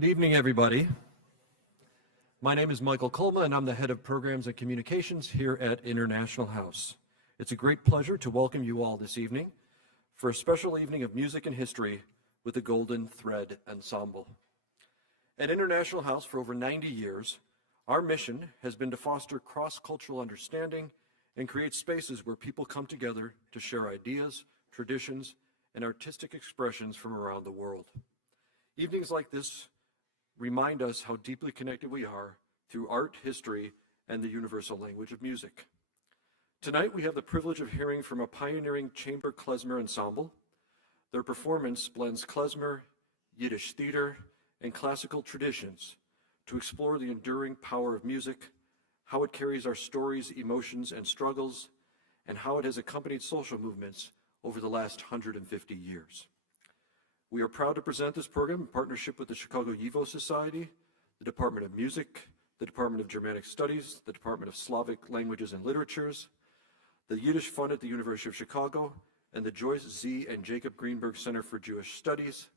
Good evening, everybody. My name is Michael Kulma, and I'm the head of programs and communications here at International House. It's a great pleasure to welcome you all this evening for a special evening of music and history with the Golden Thread Ensemble. At International House for over 90 years, our mission has been to foster cross-cultural understanding and create spaces where people come together to share ideas, traditions, and artistic expressions from around the world. Evenings like this remind us how deeply connected we are through art, history, and the universal language of music. Tonight we have the privilege of hearing from a pioneering chamber-klezmer ensemble. Their performance blends klezmer, Yiddish theater, and classical traditions to explore the enduring power of music, how it carries our stories, emotions, and struggles, and how it has accompanied social movements over the last 150 years. We are proud to present this program in partnership with the Chicago YIVO Society, the Department of Music, the Department of Germanic Studies, the Department of Slavic Languages and Literatures, the Yiddish Fund at the University of Chicago, and the Joyce Z. and Jacob Greenberg Center for Jewish Studies,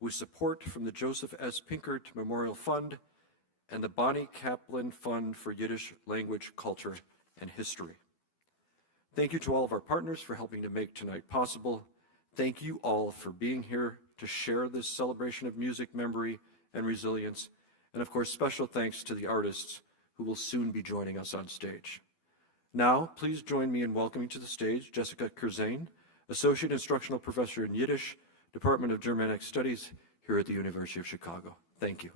with support from the Joseph S. Pinkert Memorial Fund and the Bonnie Kaplan Fund for Yiddish Language, Culture, and History. Thank you to all of our partners for helping to make tonight possible. Thank you all for being here to share this celebration of music, memory, and resilience. And of course, special thanks to the artists who will soon be joining us on stage. Now, please join me in welcoming to the stage Jessica Kurzane, Associate Instructional Professor in Yiddish, Department of Germanic Studies here at the University of Chicago. Thank you.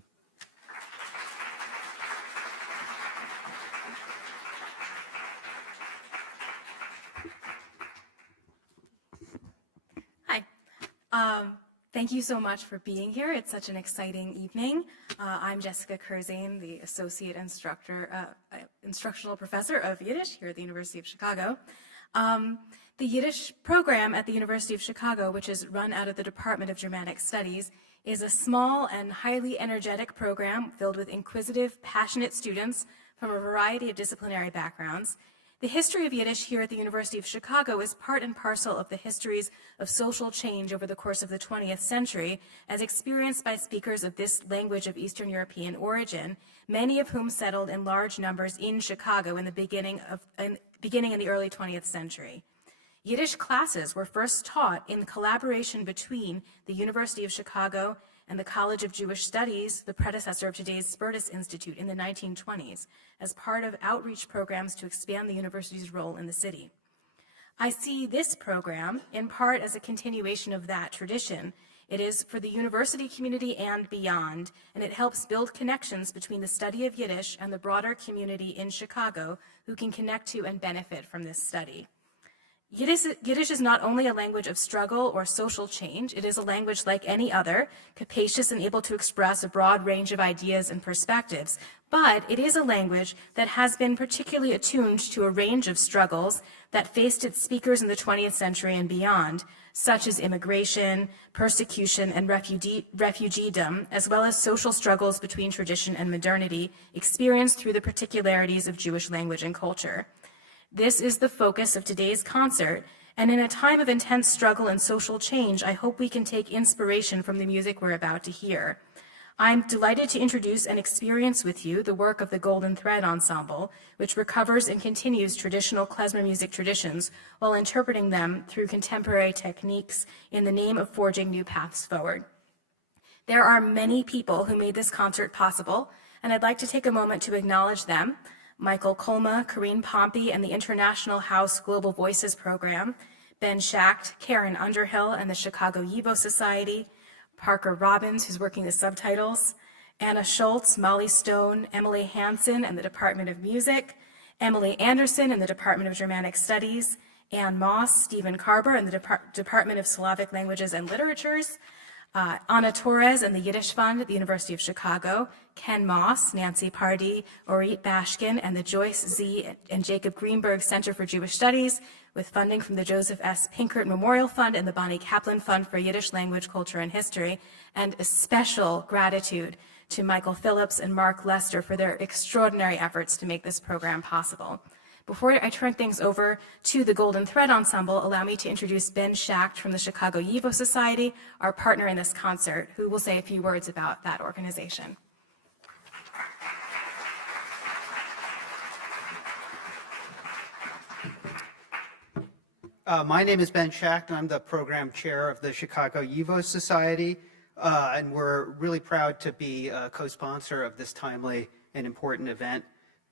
Thank you so much for being here. It's such an exciting evening. I'm Jessica Kurzane, the Associate Instructional Professor of Yiddish here at the University of Chicago. The Yiddish program at the University of Chicago, which is run out of the Department of Germanic Studies, is a small and highly energetic program filled with inquisitive, passionate students from a variety of disciplinary backgrounds. The history of Yiddish here at the University of Chicago is part and parcel of the histories of social change over the course of the 20th century, as experienced by speakers of this language of Eastern European origin, many of whom settled in large numbers in Chicago in the beginning in the early 20th century. Yiddish classes were first taught in collaboration between the University of Chicago and the College of Jewish Studies, the predecessor of today's Spertus Institute, in the 1920s, as part of outreach programs to expand the university's role in the city. I see this program in part as a continuation of that tradition. It is for the university community and beyond, and it helps build connections between the study of Yiddish and the broader community in Chicago who can connect to and benefit from this study. Yiddish is not only a language of struggle or social change, it is a language like any other, capacious and able to express a broad range of ideas and perspectives, but it is a language that has been particularly attuned to a range of struggles that faced its speakers in the 20th century and beyond, such as immigration, persecution, and refugeedom, as well as social struggles between tradition and modernity, experienced through the particularities of Jewish language and culture. This is the focus of today's concert, and in a time of intense struggle and social change, I hope we can take inspiration from the music we're about to hear. I'm delighted to introduce and experience with you the work of the Golden Thread Ensemble, which recovers and continues traditional klezmer music traditions while interpreting them through contemporary techniques in the name of forging new paths forward. There are many people who made this concert possible, and I'd like to take a moment to acknowledge them. Michael Kulma, Corinne Pompey, and the International House Global Voices Program, Ben Schacht, Karen Underhill, and the Chicago YIVO Society, Parker Robbins, who's working the subtitles, Anna Schultz, Molly Stone, Emily Hansen, and the Department of Music, Emily Anderson, and the Department of Germanic Studies, Ann Moss, Stephen Carber, and the Department of Slavic Languages and Literatures, Anna Torres and the Yiddish Fund at the University of Chicago, Ken Moss, Nancy Pardee, Orit Bashkin, and the Joyce Z. and Jacob Greenberg Center for Jewish Studies, with funding from the Joseph S. Pinkert Memorial Fund and the Bonnie Kaplan Fund for Yiddish Language, Culture, and History, and a special gratitude to Michael Phillips and Mark Lester for their extraordinary efforts to make this program possible. Before I turn things over to the Golden Thread Ensemble, allow me to introduce Ben Schacht from the Chicago YIVO Society, our partner in this concert, who will say a few words about that organization. My name is Ben Schacht, and I'm the program chair of the Chicago YIVO Society, and we're really proud to be a co-sponsor of this timely and important event.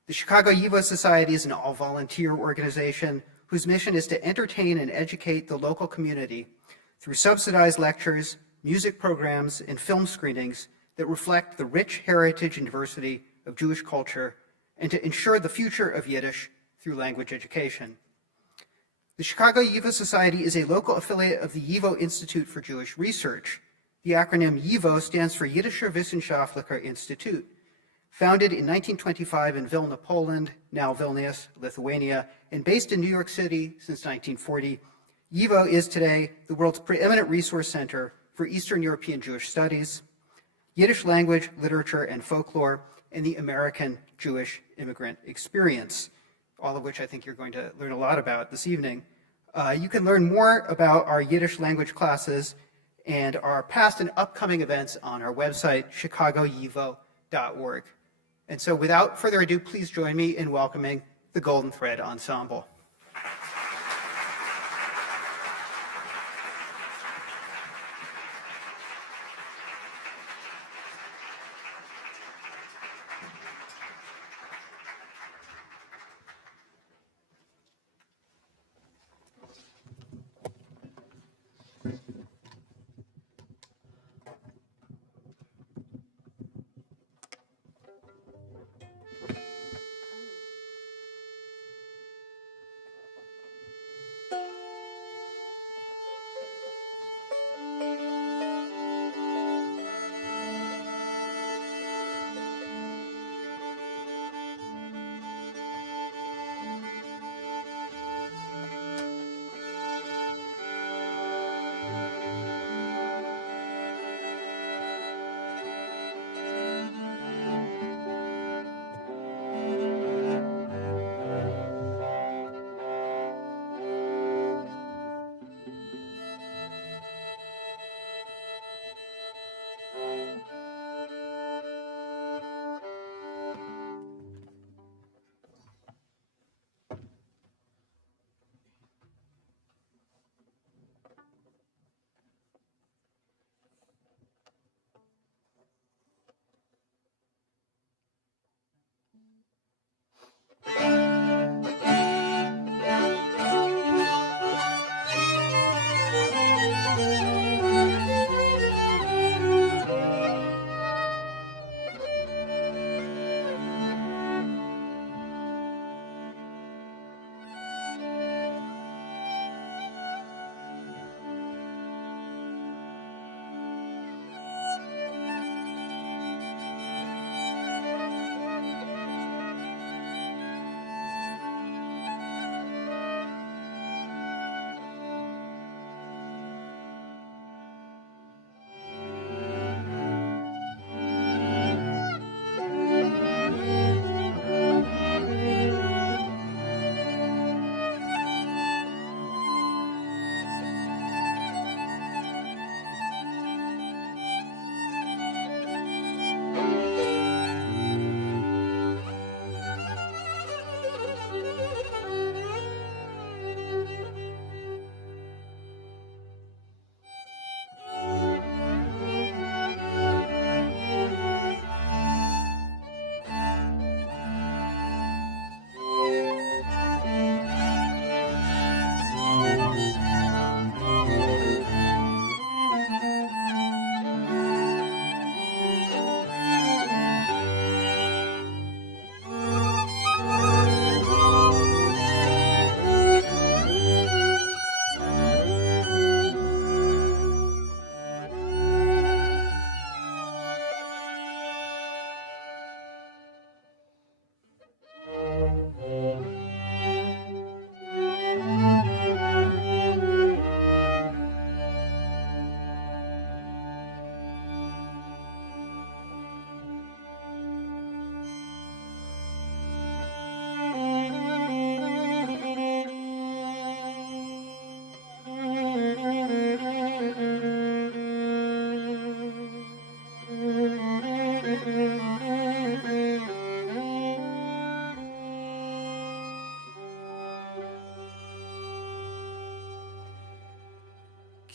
The Chicago YIVO Society is an all-volunteer organization whose mission is to entertain and educate the local community through subsidized lectures, music programs, and film screenings that reflect the rich heritage and diversity of Jewish culture, and to ensure the future of Yiddish through language education. The Chicago YIVO Society is a local affiliate of the YIVO Institute for Jewish Research. The acronym YIVO stands for Yiddischer Wissenschaftlicher Institut. Founded in 1925 in Vilna, Poland, now Vilnius, Lithuania, and based in New York City since 1940, YIVO is today the world's preeminent resource center for Eastern European Jewish studies, Yiddish language, literature, and folklore, and the American Jewish immigrant experience, all of which I think you're going to learn a lot about this evening. You can learn more about our Yiddish language classes and our past and upcoming events on our website, chicagoyivo.org. And so without further ado, please join me in welcoming the Golden Thread Ensemble.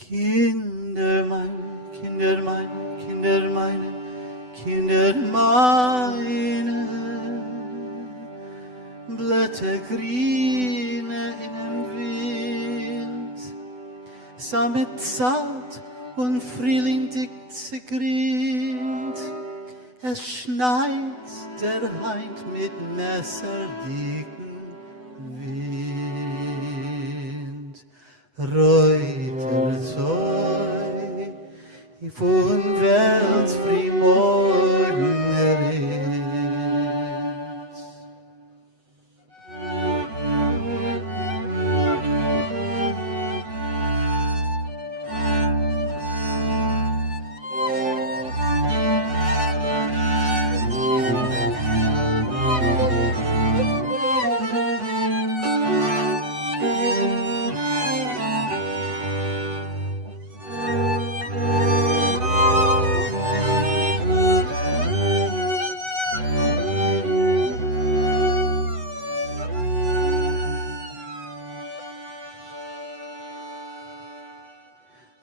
Kinder meine, Kinder meine, Kinder meine, Kinder meine, Blätter grüne in dem Wind, samet zart und Frühling dick zergrint. Es schneit der Heint mit messerdicken Wind. Reuter Zeu, von Welt früh morgen rinnt.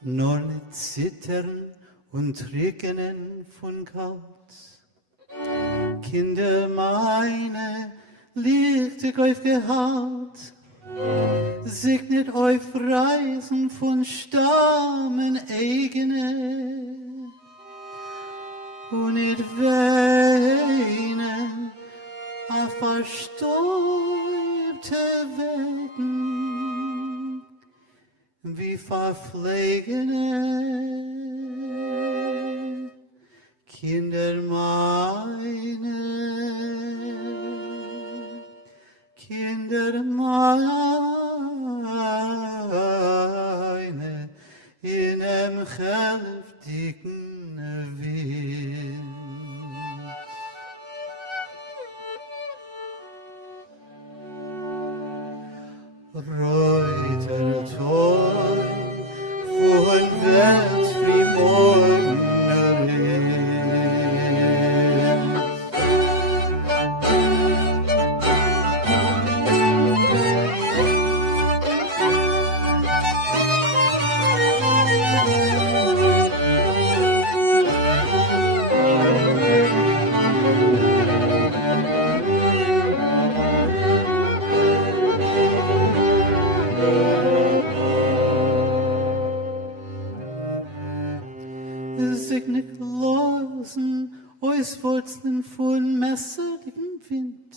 Nur nicht zittern und regnen von Kalt. Kinder meine, liegt ich euch gehabt, segnet euch Reisen von Stammen eigene und nicht weinen auf verstäubte Welten. Wie verpflegene Kinder meine, Kinder meine, in einem heftigen Wind. Reuter Tor von Welt wie morgen rinnt. Segnet losen Auswurzeln von messerigem Wind,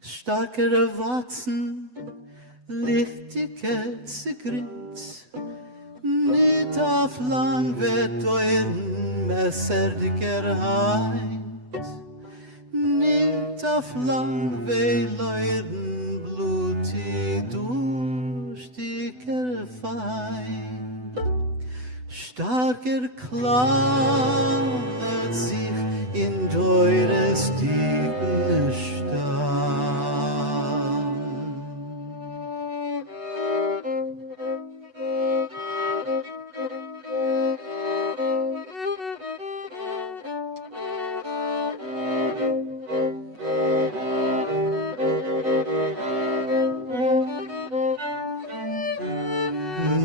starkere Watzen, lichtige Zigrint, nicht auf lang wird euren messerdiger Hand, nicht auf lang will euren blutig durchstiger Feind. Starker klammert sich in teures dicken Stamm.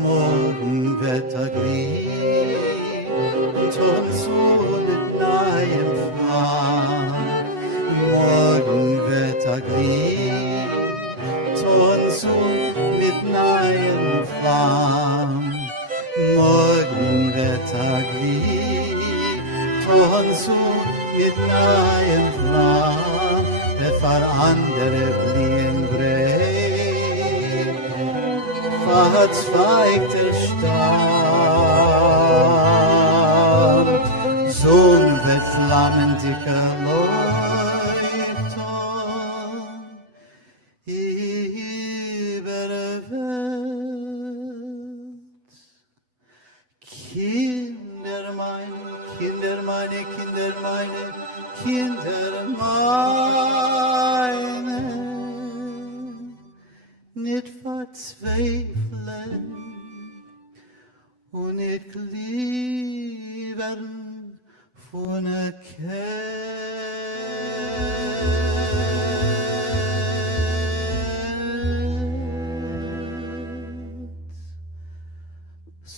Morgen wird und so mit neuem Fahrt. Morgen wird und so mit neuem Fahrt. Morgen wird und so mit neuem Fahrt. Der Fahr andere blieben breit. Verzweigter Stamm. Sohn wird flammendicker Leuchtturm über der Welt. Kinder meine, Kinder meine, Kinder meine, Kinder meine, nicht verzweifeln und nicht lieben von der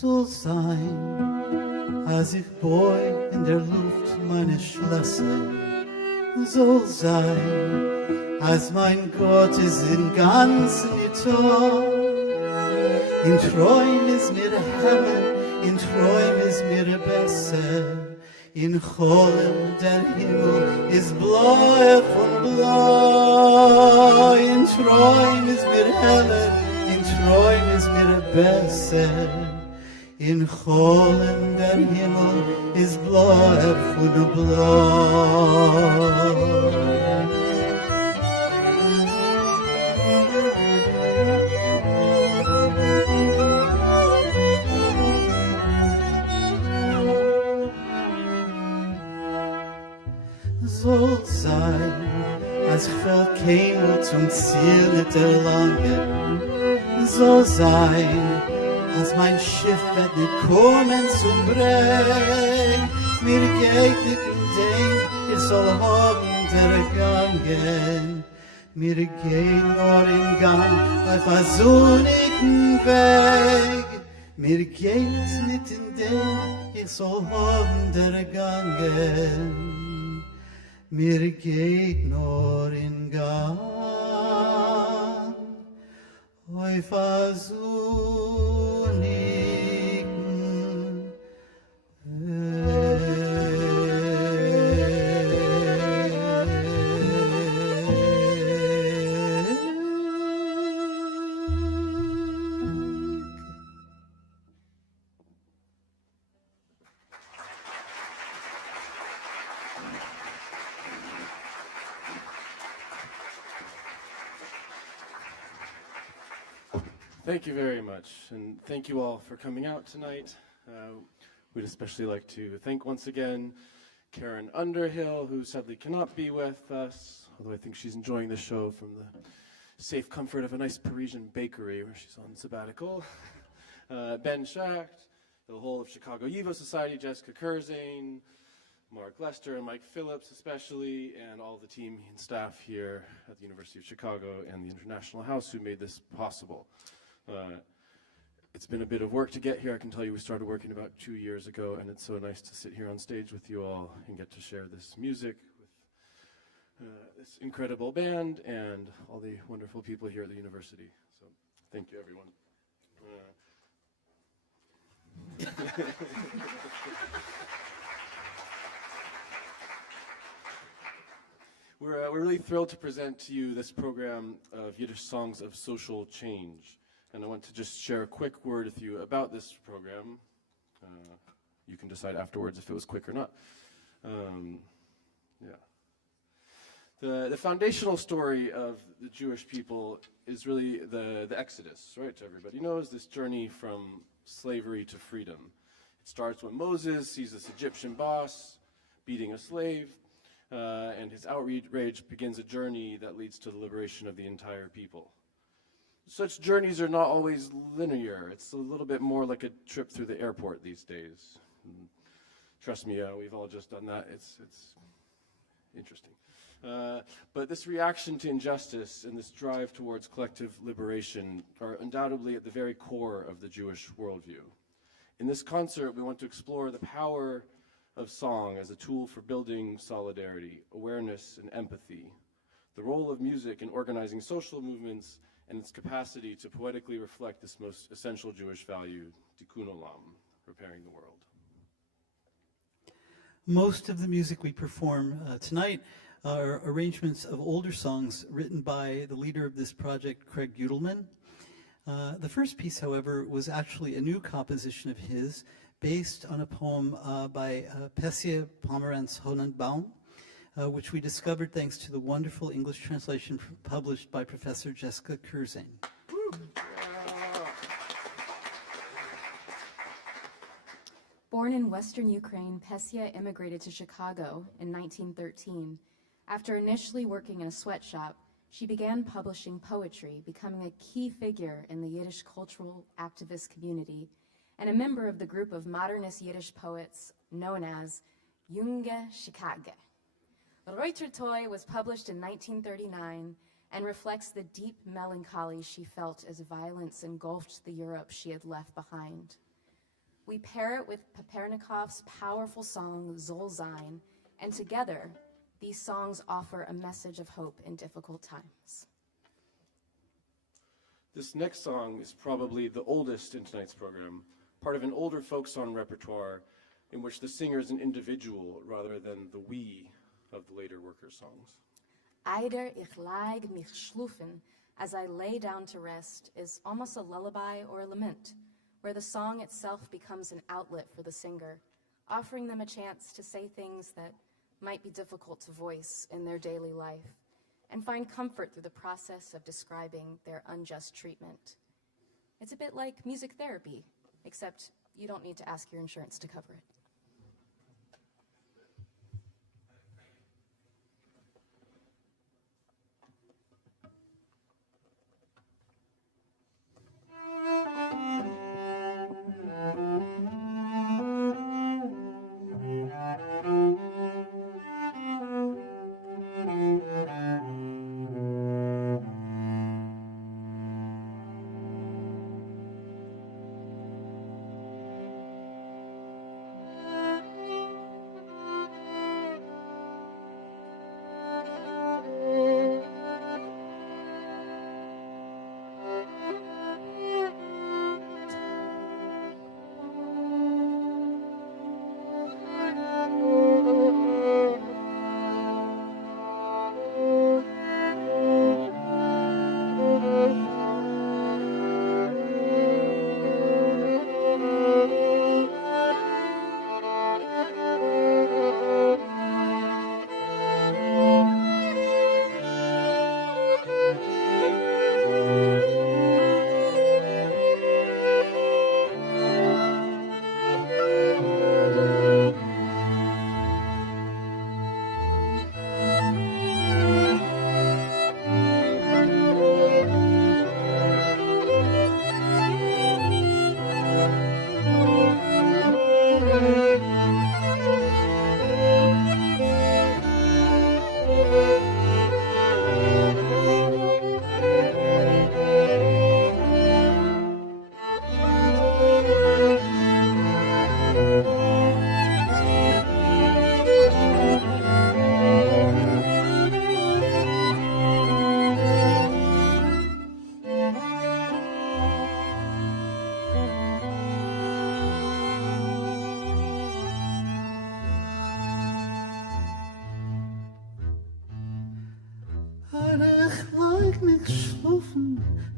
soll sein, als ich boi in der Luft meine Schlösser, soll sein, als mein Gott ist im Ganzen getan. In Träum ist mir Himmel, in Träum ist mir besser. In Cholem der Himmel ist blau von blau. In Träum ist mir heller, in Träum ist mir besser. In Cholem der Himmel ist blau von blau. Soll sein, als ich käme zum Ziel nicht erlangen. Soll sein, als mein Schiff wird nicht kommen zum Breg. Mir geht nicht ein Ding, ich soll haben dergangen. Mir geht nur in Gang auf einen sonnigen Weg. Mir geht nicht in Ding, ich soll haben dergangen. Mir geht nur in Gang auf a sonnigen Weg. Thank you very much, and thank you all for coming out tonight. We'd especially like to thank once again Karen Underhill, who sadly cannot be with us, although I think she's enjoying the show from the safe comfort of a nice Parisian bakery where she's on sabbatical. Ben Schacht, the whole of Chicago Yivo Society, Jessica Kurzane, Mark Lester and Mike Phillips especially, and all the team and staff here at the University of Chicago and the International House who made this possible. It's been a bit of work to get here. I can tell you we started working about 2 years ago, and it's so nice to sit here on stage with you all and get to share this music with this incredible band and all the wonderful people here at the university. So thank you, everyone. We're really thrilled to present to you this program of Yiddish Songs of Social Change. And I want to just share a quick word with you about this program. You can decide afterwards if it was quick or not. The foundational story of the Jewish people is really the Exodus, right? Everybody knows this journey from slavery to freedom. It starts when Moses sees this Egyptian boss beating a slave, and his outrage begins a journey that leads to the liberation of the entire people. Such journeys are not always linear. It's a little bit more like a trip through the airport these days. Trust me, we've all just done that. It's interesting. But this reaction to injustice and this drive towards collective liberation are undoubtedly at the very core of the Jewish worldview. In this concert, we want to explore the power of song as a tool for building solidarity, awareness, and empathy, the role of music in organizing social movements, and its capacity to poetically reflect this most essential Jewish value, tikkun olam, repairing the world. Most of the music we perform tonight are arrangements of older songs written by the leader of this project, Craig Judelman. The first piece, however, was actually a new composition of his based on a poem by Pessia Pomerantz Honenbaum, which we discovered thanks to the wonderful English translation published by Professor Jessica Kurzane. Born in Western Ukraine, Pessia immigrated to Chicago in 1913. After initially working in a sweatshop, she began publishing poetry, becoming a key figure in the Yiddish cultural activist community and a member of the group of modernist Yiddish poets known as Junge Chicago. Reutertoy was published in 1939 and reflects the deep melancholy she felt as violence engulfed the Europe she had left behind. We pair it with Papernikov's powerful song, Soll sein, and together, these songs offer a message of hope in difficult times. This next song is probably the oldest in tonight's program, part of an older folk song repertoire in which the singer is an individual rather than the we of the later worker songs. Eider ich lag mich schlufen, as I lay down to rest, is almost a lullaby or a lament, where the song itself becomes an outlet for the singer, offering them a chance to say things that might be difficult to voice in their daily life, and find comfort through the process of describing their unjust treatment. It's a bit like music therapy, except you don't need to ask your insurance to cover it.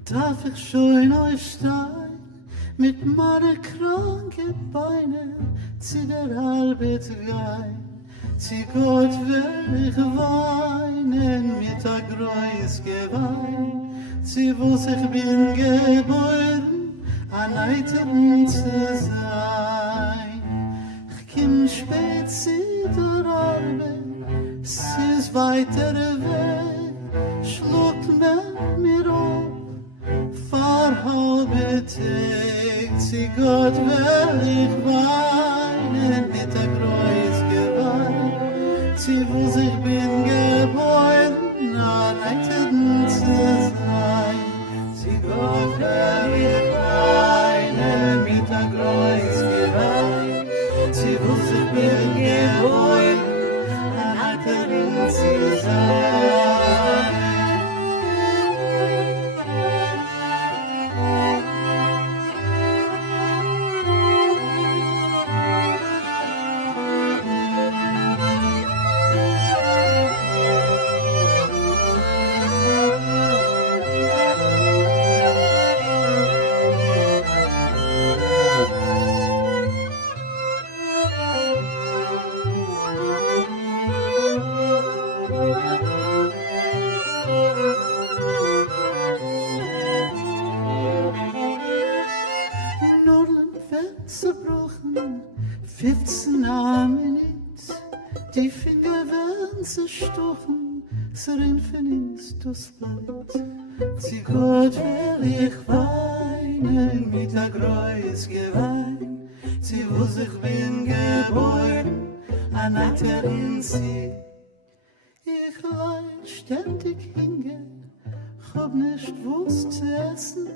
Darf ich schon aufstehen mit meinen kranken Beinen zu der Arbeit gehen? Zu Gott will ich weinen mit der Größe Gewein, zu wo ich bin geboren, an Eiten zu sein. Ich komm spät zu der Arbeit, es ist weiter Weg, schluckt mir auf. Halbe Tag, zu Gott will ich weinen mit der Größe Gewein, zu wo ich bin geboren, an Eiten zu sein. Zu Gott will ich weinen mit der Größe Gewein, zu wo ich bin geboren, an Eiten zu sein. Zerbrochen, 15 Minuten, die Finger werden zerstochen, zerrimpfen ins das Blut. Zu Gott will ich weinen mit der Größe Gewein, zu wo ich bin geboren, an Eiten sie. Ich leid ständig hinge, hab nicht was zu essen,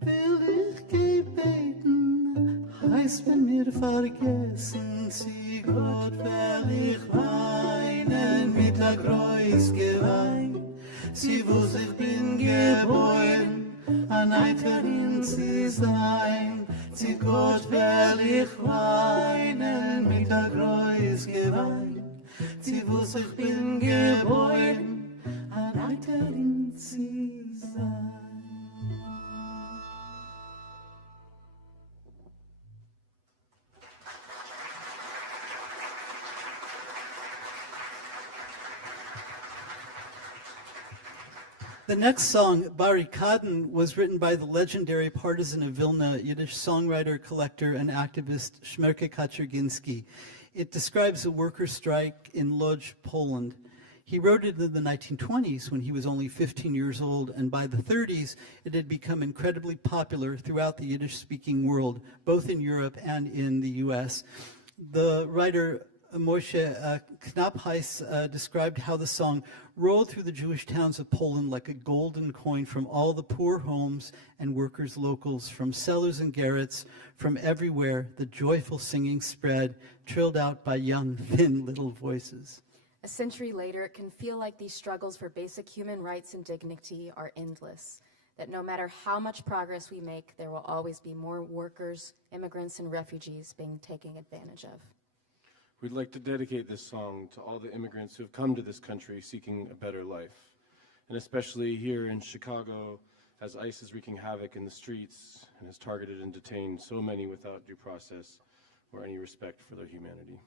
will ich gebeten, weiß, wenn wir vergessen, sie Gott will ich weinen, mit der Kreuz geweint, sie wusste, ich bin geboren, an Eiterin sie sein, sie Gott will ich weinen, mit der Kreuz geweint, sie wusste, ich bin geboren, an Eiterin sie sein. The next song, Barrikaden, was written by the legendary partisan of Vilna, Yiddish songwriter, collector, and activist Shmerke Kaczerginski. It describes a worker strike in Lodz, Poland. He wrote it in the 1920s when he was only 15 years old, and by the 30s, it had become incredibly popular throughout the Yiddish-speaking world, both in Europe and in the US. The writer Moshe Knapheis described how the song rolled through the Jewish towns of Poland like a golden coin from all the poor homes and workers' locals, from cellars and garrets, from everywhere. The joyful singing spread, trilled out by young, thin little voices. A century later, it can feel like these struggles for basic human rights and dignity are endless, that no matter how much progress we make, there will always be more workers, immigrants, and refugees being taken advantage of. We'd like to dedicate this song to all the immigrants who have come to this country seeking a better life, and especially here in Chicago, as ICE is wreaking havoc in the streets and has targeted and detained so many without due process or any respect for their humanity.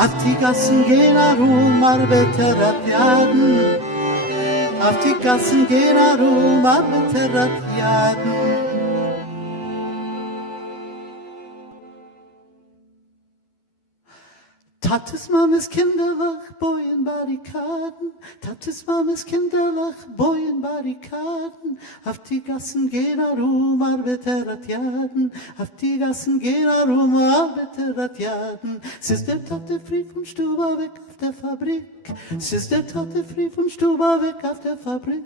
Auf die Gassen gehen herum, Arbeiter Jaden. Auf die Gassen gehen herum, Arbeiter Jaden. Tates Mames Kinderlach, Boyen Barrikaden. Tates Mames Kinderlach, Boyen Barrikaden. Auf die Gassen gehen herum, Arbeiter Jaden. Auf die Gassen gehen herum, Arbeiter Jaden. Es ist der Tate frei vom Stuba weg auf der Fabrik. Es ist der Tate frei vom Stuba weg auf der Fabrik.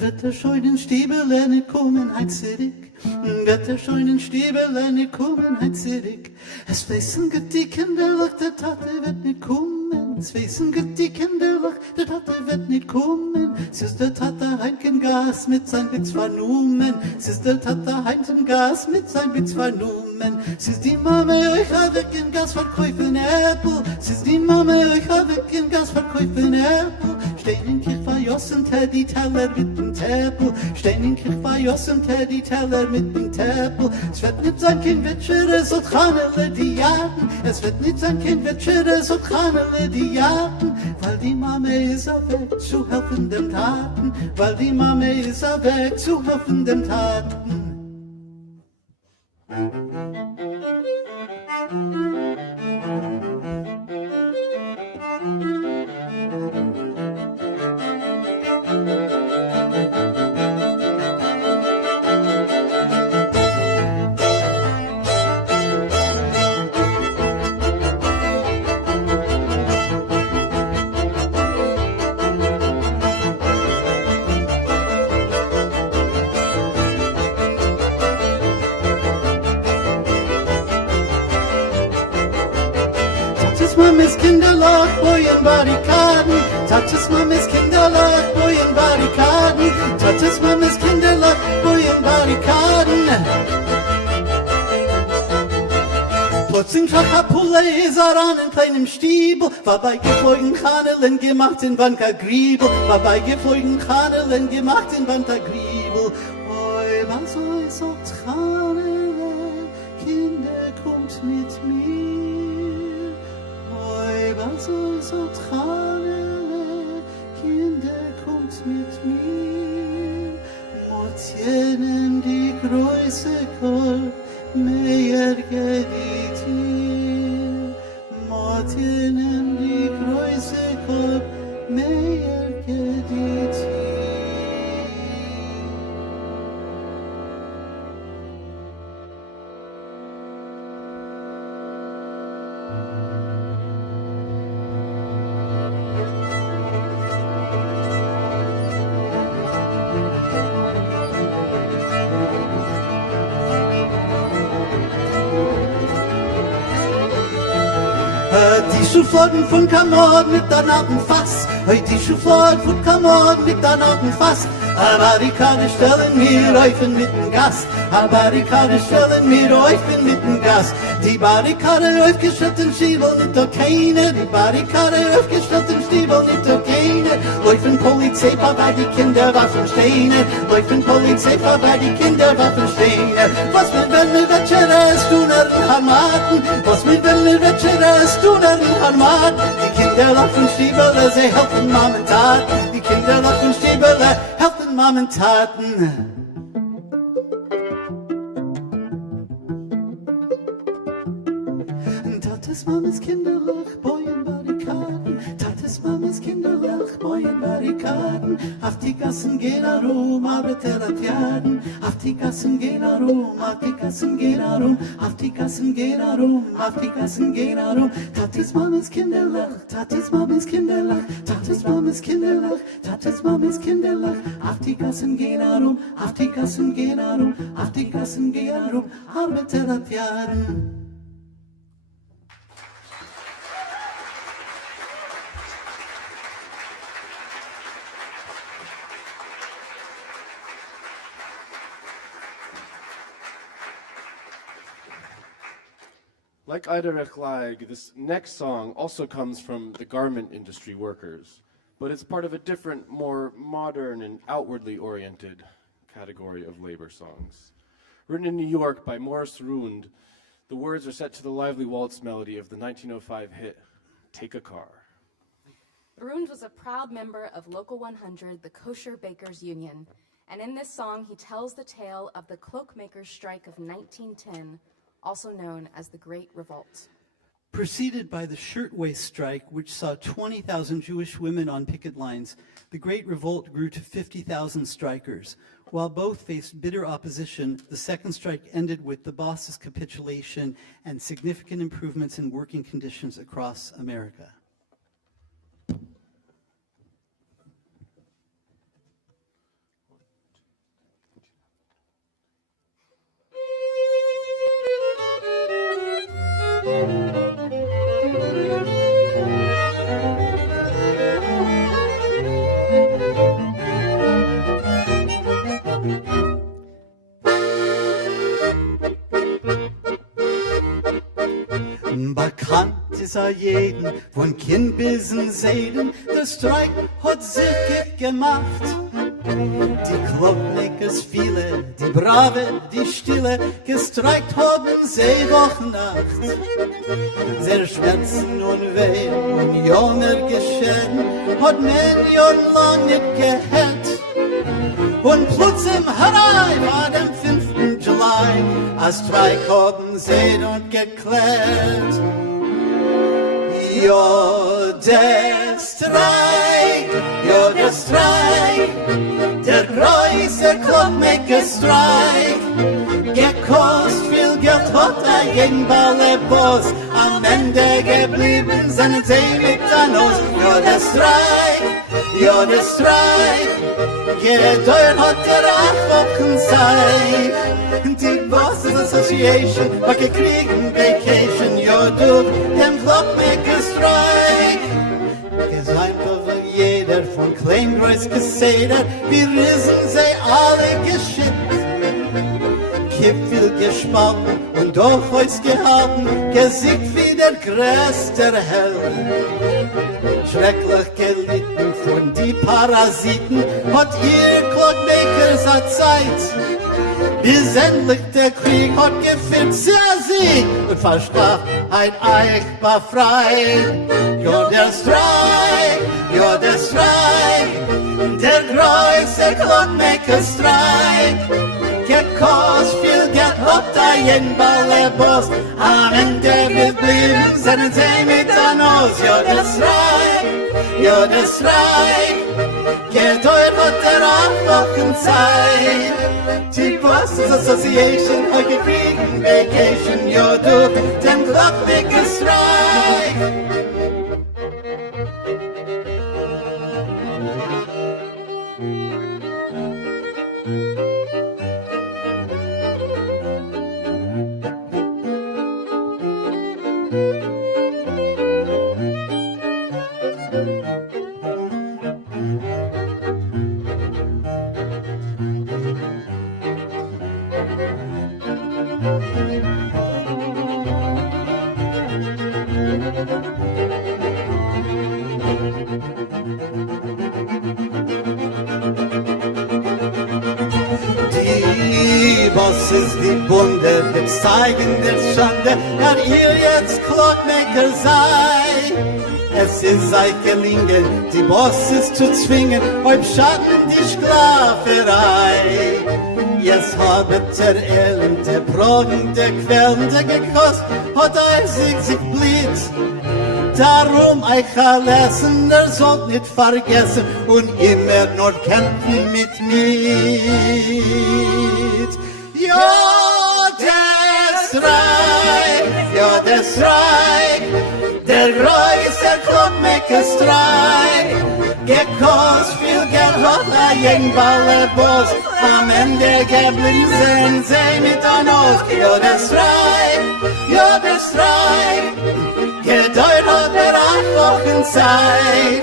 Wird der scheunen Stiebelene kommen, ein Zirik. Wird der scheunen Stiebelene kommen, ein Zirik. Es wissen die Kinderlach, der Tate wird nicht kommen. Es wissen die Kinderlach, der Tate wird nicht kommen. Es ist der Tate Heinken Gas mit sein Witz vernommen. Es ist der Tate Heinken Gas mit sein Witz vernommen. Es ist die Mama, euch weg in Gas verkäufen Äpfel. Es ist die Mama, euch weg in Gas verkäufen Äpfel. Stehen in Kirch bei Jossen, die Teller mit dem Täppel. Stehen in Kirch bei Jossen, die Teller mit dem Täppel. Es wird nicht sein Kind, wird schöre, so Chanele die Jaden. Es wird nicht sein Kind, wird schöre, so Chanele die Jaden. Weil die Mama ist weg zu helfenden Taten. Weil die Mama ist weg zu helfenden Taten. Mames Kinderlach, Boyen Barrikaden. Tates Mames Kinderlach, Boyen Barrikaden. Tates Mames Kinderlach, Boyen Barrikaden. Plötzlich Schachapule ist an in kleinem Stiebel, vorbeigeflogen Kanelen gemacht in Wankergriebel, vorbeigeflogen Kanelen gemacht in Wankergriebel. Oi, was soll so Kanelen, Kinder, kommt mit mir. Oi, was soll so Kanelen, Kinder, kommt mit mir. Motjenen die Größe Korb, mehr geht hier. Motjenen die Größe Korb, mehr geht hier. Die Schufladen von Kamon mit der Naten Fass, die Schufladen von Kamon mit der Naten Fass. A Barrikade stellen wir auf mitten Gas, a Barrikade stellen wir auf mitten Gas. Die Barrikade aufgestellten Stiebel nicht keine, die Barrikade aufgestellten Stiebel nicht keine. Läufen Polizei vorbei, die Kinderwaffen stehen, läufen Polizei vorbei, die Kinderwaffen stehen. Was mit wenn wir Wetscheres tun, Armaten, was mit wenn wir Wetscheres tun, Armaten. Die Kinderwaffen Stiebel, sie helfen Mamentaten, die Kinderwaffen Stiebel helfen Mamentaten. Tates Mames Kinderlach, Boyen Barrikaden, Tates Mames Kinderlach, Boyen Barrikaden. Auf die Gassen gehen herum, Arbeiterratjaden, auf die Gassen gehen herum, auf die Gassen gehen herum, auf die Gassen gehen herum, auf die Gassen gehen herum. Tates Mames Kinderlach, Tates Mames Kinderlach, Tates Mames Kinderlach, Tates Mames Kinderlach. Auf die Gassen gehen herum, auf die Gassen gehen herum, auf die Gassen gehen herum, Arbeiterratjaden. Like Eiderich Lag, this next song also comes from the garment industry workers, but it's part of a different, more modern and outwardly oriented category of labor songs. Written in New York by Morris Rund, the words are set to the lively waltz melody of the 1905 hit, Take a Car. Rund was a proud member of Local 100, the Kosher Bakers Union, and in this song he tells the tale of the cloakmakers' strike of 1910, also known as the Great Revolt. Preceded by the shirtwaist strike, which saw 20,000 Jewish women on picket lines, the Great Revolt grew to 50,000 strikers. While both faced bitter opposition, the second strike ended with the boss's capitulation and significant improvements in working conditions across America. Bekannt ist jeden, von Kind bis in Seiden, der Streik hat sich gemacht. Die Cloakmakers viele, die Brave, die Stille, gestreikt haben sie Wochnacht. Sie schmerzen und weh und Junger geschehen, hat man jahrelang nicht gehört. Und plötzlich herein war dem 5. July, als Streik haben sie und geklärt. Ja, der Streik, der große Cloakmaker-Streik, gekostet viel Geld hat jeden Ballerboss, am Ende geblieben sind sie mit der Nuss. Ja, der Streik, gedauert hat 8 Wochen Zeit. Die Bosses Association hat gekriegen Vacation, ja, durch den Cloakmaker-Streik. Gesäumt over jeder von Kleingröß gesedert, wir rissen sie alle geschickt. Gipfel gespalten und doch heut's gehalten, gesiegt wie der größte Held. Schrecklich gelitten von die Parasiten, hat ihr Clockmaker seit Zeit. Bis endlich der Krieg hat gefilmt, Sieg und versprach ein Eichbar frei. Ja, der Streik, der größte Clockmaker-Streik. Gekost viel Geld hat ein Ballerboss, am Ende geblieben sind sie mit der Nuss. Ja, der Streik, gedauert hat 8 Wochen Zeit. Die Bosses Association hat gekriegt Vacation, ja, du, den Clockmaker-Streik. Die Bunde, wir zeigen der Schande, kann ihr jetzt Clockmaker sei. Es ist euch gelingen, die Bosses zu zwingen, beim Schatten die Sklaverei. Jetzt habet der Elend, der Brogen, der Quellende gekost, hat euch sich blit. Darum euch erlassen, sollt nicht vergessen und immer nur kämpfen mit mir. Ja, der Streik, der größte Clockmaker-Streik. Gekost viel Geld hat ein Ballerboss, am Ende geblieben sind sie mit der Nuss. Ja, der Streik, gedauert hat 8 Wochen Zeit.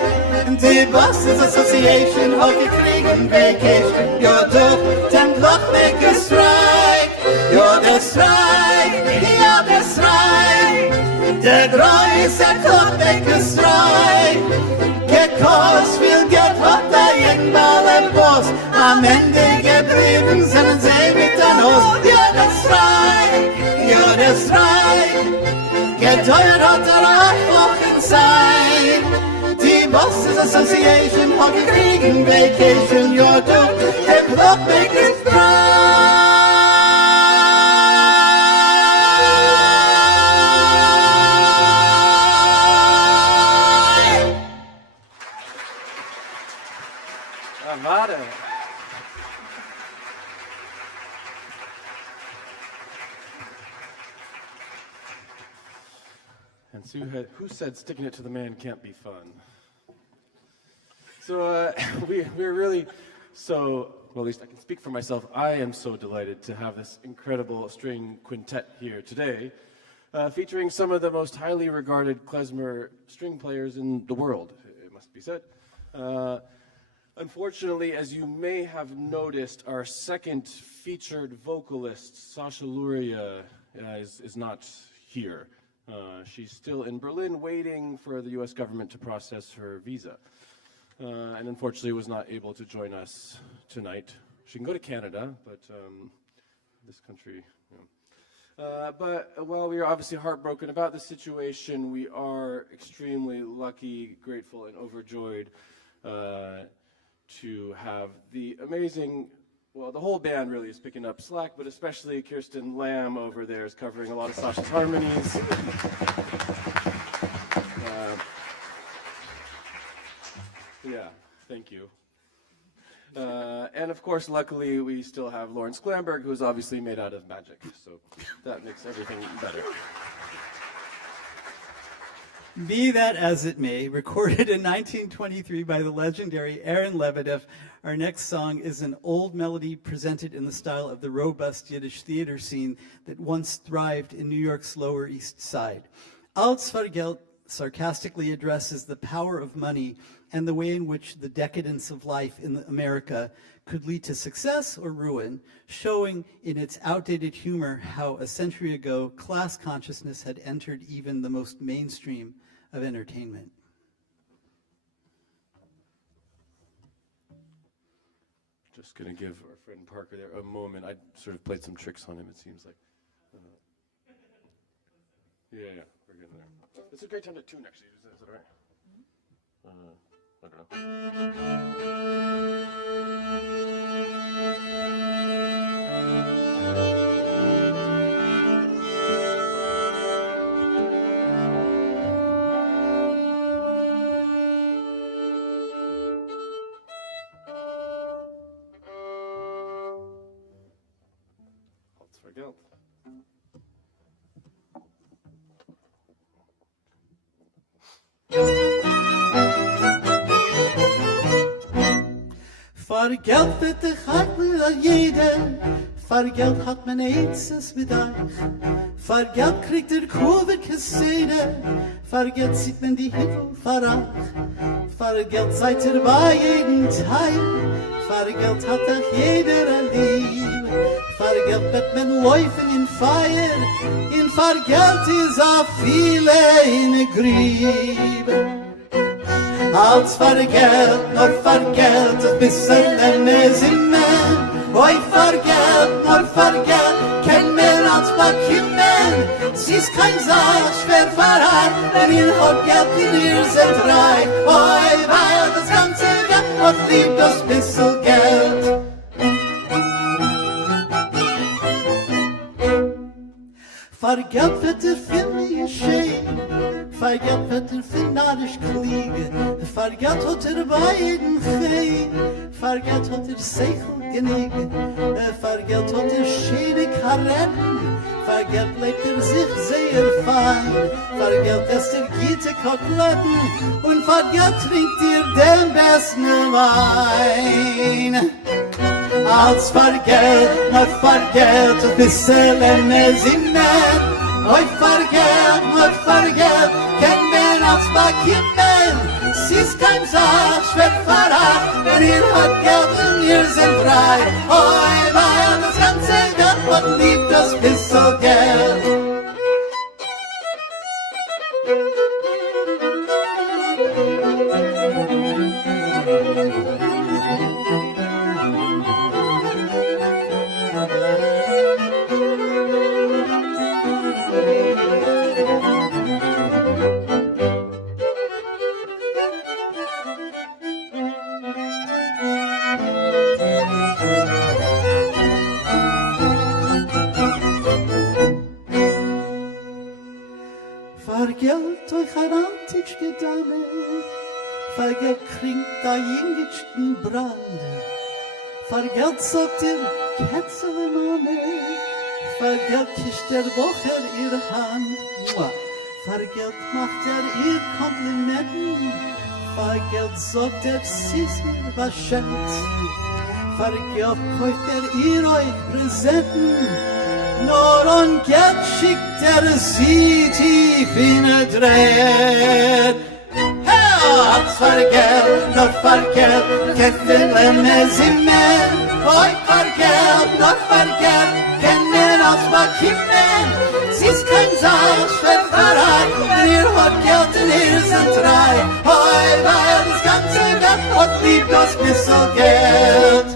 Die Bosses Association hat gekriegt Vacation, ja doch, den Clockmaker-Streik. Ja, der Streik, der größte Clockmaker-Streik. Gekost viel Geld hat ein Ballerboss, am Ende geblieben sind sie mit der Nuss. Ja, der Streik, gedauert hat 8 Wochen Zeit. Die Bosses Association hat gekriegt Vacation, ja du, der Clockmaker-Streik. Warte. And who said sticking it to the man can't be fun? So we're really well, at least I can speak for myself. I am so delighted to have this incredible string quintet here today, featuring some of the most highly regarded klezmer string players in the world, it must be said. Unfortunately, as you may have noticed, our second featured vocalist, Sasha Lurje, is not here. She's still in Berlin waiting for the US government to process her visa. And unfortunately was not able to join us tonight. She can go to Canada, but this country, but while we are obviously heartbroken about the situation, we are extremely lucky, grateful, and overjoyed to have the amazing, well, the whole band really is picking up slack, but especially Kirsten Lamb over there is covering a lot of Sasha's harmonies. Yeah, thank you. And of course, luckily, we still have Lorin Sklamberg, who's obviously made out of magic, so that makes everything better. Be that as it may, recorded in 1923 by the legendary Aaron Lebedev, our next song is an old melody presented in the style of the robust Yiddish theater scene that once thrived in New York's Lower East Side. Als vergelt sarcastically addresses the power of money and the way in which the decadence of life in America could lead to success or ruin, showing in its outdated humor how a century ago class consciousness had entered even the most mainstream of entertainment. Just going to give our friend Parker there a moment. I sort of played some tricks on him, it seems like. Yeah, we're getting there. It's a great time to tune, actually. Is that all right? I don't Let's forget. Für Geld wird der Chakle an jeder, für Geld hat man Eizes mit euch. Für Geld kriegt der Kurve Kassede, für Geld sieht man die Himmel voran. Für Geld seid ihr bei jedem Teil, für Geld hat auch jeder ein Lieb. Für Geld wird man laufen in Feier, in für Geld ist auch viele in Grieb. Als vergelt, nur vergelt, ein bisschen Lemmes im Mann. Oi, vergelt, nur vergelt, kein mehr als bekommen. Sie ist kein Sache, schwer verheilt, wenn ihr habt Geld in ihr seid reich. Oi, weil das ganze Geld hat lieb das bisschen Geld. Vergelt wird der Film geschehen, vergelt wird der Finalisch kliegen, vergelt hat beiden Gehen, vergelt hat Seichel geniegen, vergelt hat schöne Karren, vergelt lebt sich sehr fein, vergelt esst gute Koteletten und vergelt trinkt den besten Wein. Als vergelt, nur vergelt, ein bisschen Lemmes im Mann. Oi, vergelt, nur vergelt, kein mehr als bekommen. Sie ist kein Sache, schwer verraten, wenn ihr habt Geld und ihr seid frei. Oi, weil das ganze Geld, man liebt das bisschen Geld. Vergelt euch ein antischke Dame, vergelt kringt da jingitschen Brand, vergelt sagt ihr Kätzele Mame, vergelt kischt der Wocher ihr Hand, vergelt macht ihr Komplimenten, vergelt sagt sie ist mir was schenkt, vergelt kauft ihr euch Präsenten, nur an Geld schickt sie tief in der Dreht. Als vergelt, nur vergelt, kennen Lemmes im Mann. Oi, vergelt, nur vergelt, kennen als bekommen. Sie ist kein Sache, schwer verraten, wenn ihr habt Geld und ihr seid reich. Oi, weil das ganze Welt hat lieb das bisschen Geld.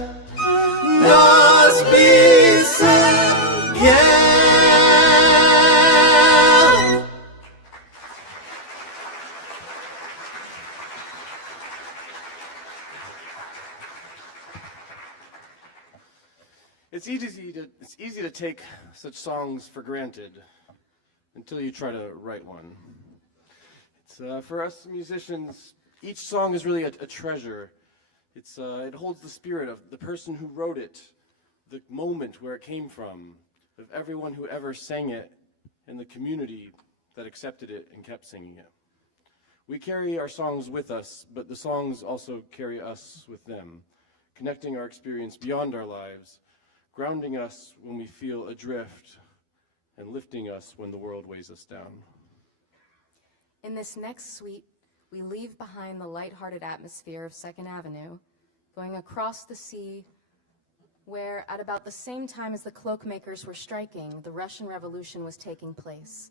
Das bisschen Geld. It's easy to take such songs for granted until you try to write one. It's for us musicians, each song is really a treasure. It holds the spirit of the person who wrote it, the moment where it came from, of everyone who ever sang it, and the community that accepted it and kept singing it. We carry our songs with us, but the songs also carry us with them, connecting our experience beyond our lives, grounding us when we feel adrift, and lifting us when the world weighs us down. In this next suite, we leave behind the lighthearted atmosphere of 2nd Avenue, going across the sea, where at about the same time as the cloakmakers were striking, the Russian Revolution was taking place.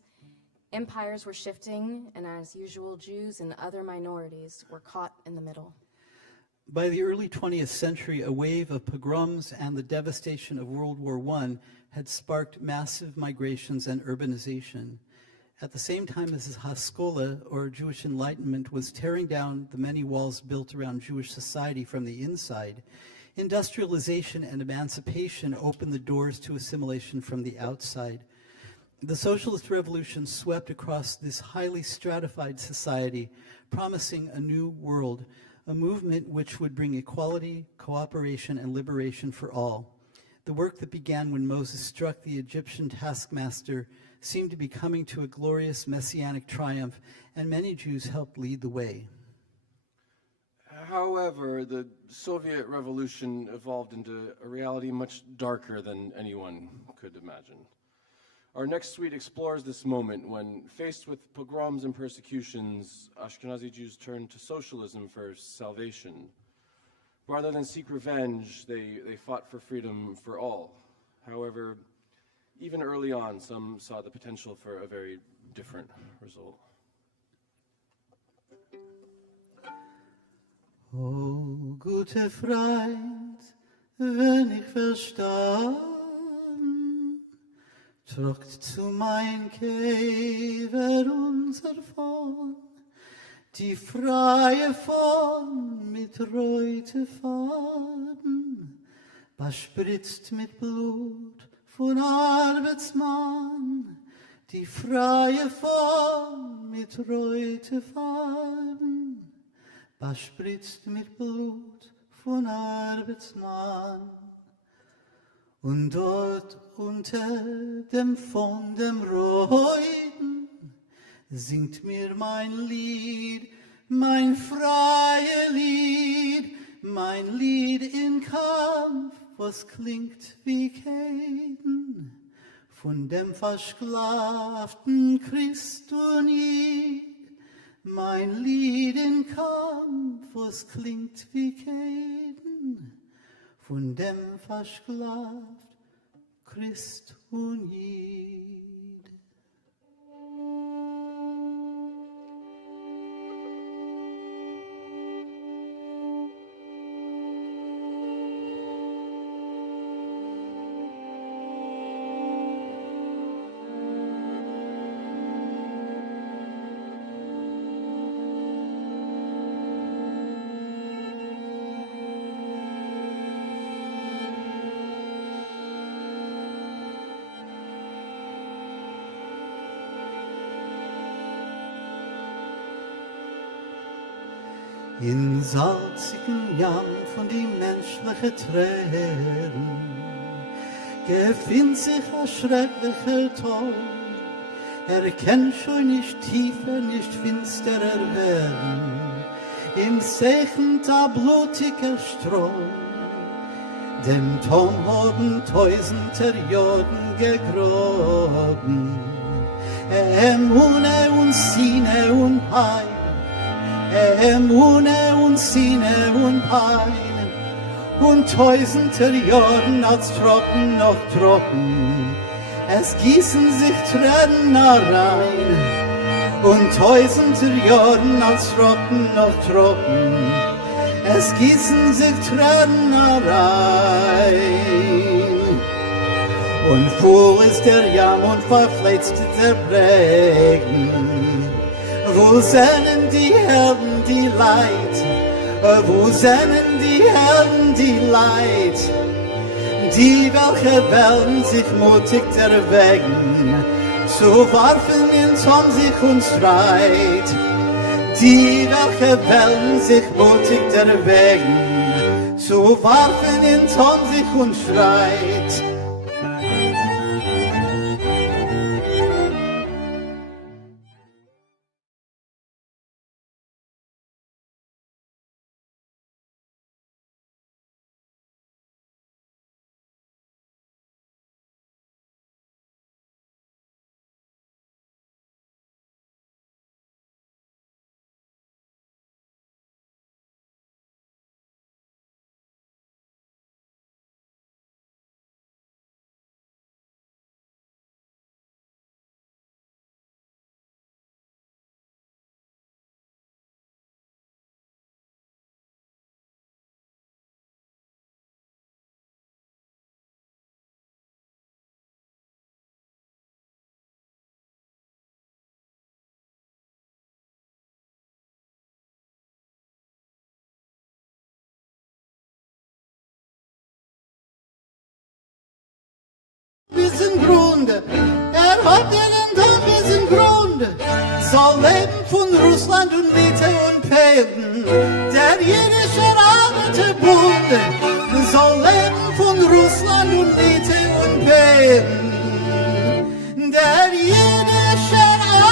Empires were shifting, and as usual, Jews and other minorities were caught in the middle. By the early 20th century, a wave of pogroms and the devastation of World War I had sparked massive migrations and urbanization. At the same time as Haskalah, or Jewish Enlightenment, was tearing down the many walls built around Jewish society from the inside, industrialization and emancipation opened the doors to assimilation from the outside. The socialist revolution swept across this highly stratified society, promising a new world, a movement which would bring equality, cooperation, and liberation for all. The work that began when Moses struck the Egyptian taskmaster seemed to be coming to a glorious messianic triumph, and many Jews helped lead the way. However, the Soviet Revolution evolved into a reality much darker than anyone could imagine. Our next suite explores this moment when, faced with pogroms and persecutions, Ashkenazi Jews turned to socialism for salvation. Rather than seek revenge, they fought for freedom for all. However, even early on, some saw the potential for a very different result. O gute Freund, wenn ich verstand, trockt zu mein Käfer unser Vorn, die freie Form mit reute Faden, bespritzt mit Blut von Arbeitsmann, die freie Form mit reute Faden, bespritzt mit Blut von Arbeitsmann. Und dort unter dem von dem Reuten singt mir mein Lied, mein freie Lied, mein Lied in Kampf, was klingt wie Käden von dem versklavten Christunied. Mein Lied in Kampf, was klingt wie Käden von dem versklavt Christunied. In salzigen Jam von die menschliche Tränen gefindt sich ein schrecklicher Tod. Kennt schon nicht tiefer, nicht finsterer werden, im sechend a blutiger Stroh. Dem Tom haben tausender Jorden gegroben, Emune und Sine und Pein, Emune und Sine und Pein, und tausender Jorden als Tropfen noch Tropfen, es gießen sich Tränen rein, und tausender Jorden als Tropfen noch Tropfen, es gießen sich Tränen rein. Und voll ist der Jam und verfletzt der Regen. Wo sind die Helden, die Leid? Wo sind die Helden, die Leid? Die, welche wählen sich mutig erwägen, zu warfen in Zorn sich und Streit. Die, welche wählen sich mutig erwägen, zu warfen in Zorn sich und Streit. Bis in Grund, hat den Tag bis in Grund, soll leben von Russland und Litauen und Polen, der jiddische Arbeiterbund, soll leben von Russland und Litauen und Polen, der jiddische Arbeiterbund.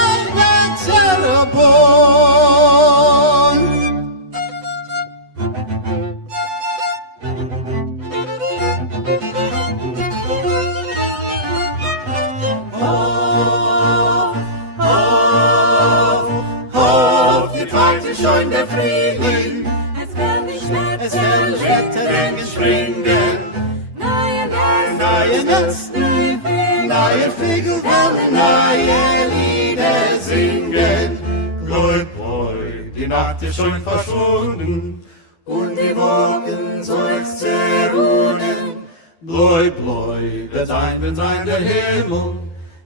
Schon der Frühling, es werden die Schmetterlinge springen, neue Nesten, neue Vögel werden neue Lieder singen. Bläu, bläu, die Nacht ist schon verschwunden und die Wolken seufzen ruhen. Bläu, bläu, wird sein der Himmel,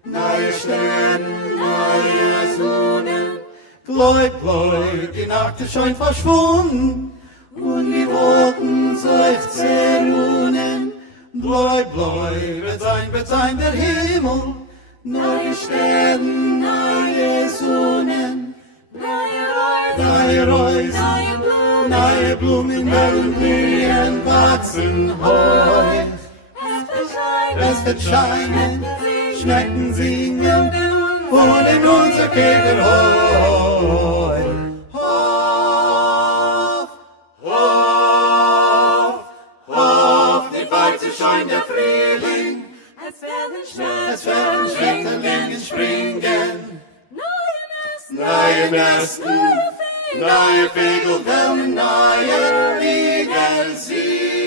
neue Sterne, neue Sonnen. Bläu, bläu, die Nacht ist schon verschwunden und die Wolken seufzen ruhen. Bläu, bläu, wird sein der Himmel, neue Sterne, neue Sonnen. Neue Reusen, neue Blumen werden blühen, wachsen hoch. Es wird scheinen, Schnecken singen und in unser Kegelhäus. Hoch, hoch, hoch, die Weize scheint der Frühling. Es werden Schmetterlinge springen. Neue Nesten, neue Vögel werden neue Lieder singen.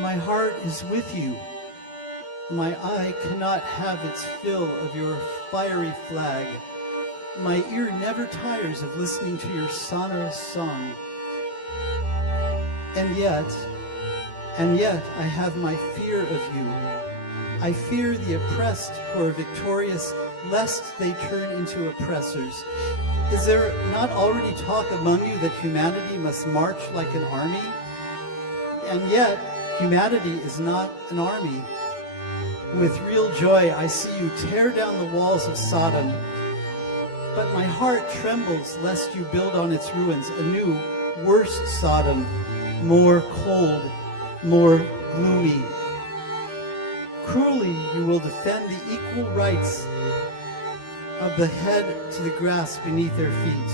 My heart is with you. My eye cannot have its fill of your fiery flag. My ear never tires of listening to your sonorous song. And yet I have my fear of you. I fear the oppressed who are victorious, lest they turn into oppressors. Is there not already talk among you that humanity must march like an army? And yet, humanity is not an army. With real joy, I see you tear down the walls of Sodom. But my heart trembles lest you build on its ruins a new, worse Sodom, more cold, more gloomy. Cruelly, you will defend the equal rights of the head to the grass beneath their feet.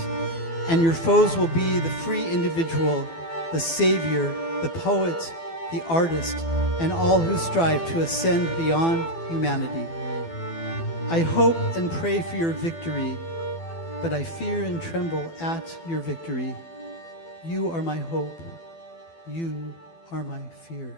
And your foes will be the free individual, the savior, the poet, the artist, and all who strive to ascend beyond humanity. I hope and pray for your victory, but I fear and tremble at your victory. You are my hope. You are my fear.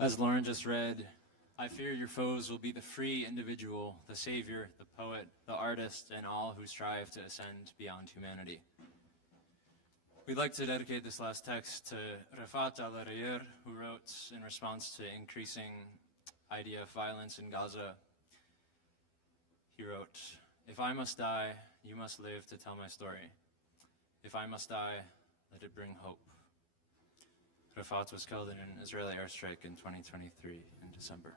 As Lorin just read, I fear your foes will be the free individual, the savior, the poet, the artist, and all who strive to ascend beyond humanity. We'd like to dedicate this last text to Rafat al-Rayir, who wrote in response to increasing IDF violence in Gaza. He wrote, "If I must die, you must live to tell my story. If I must die, let it bring hope." Rafat was killed in an Israeli airstrike in 2023 in December.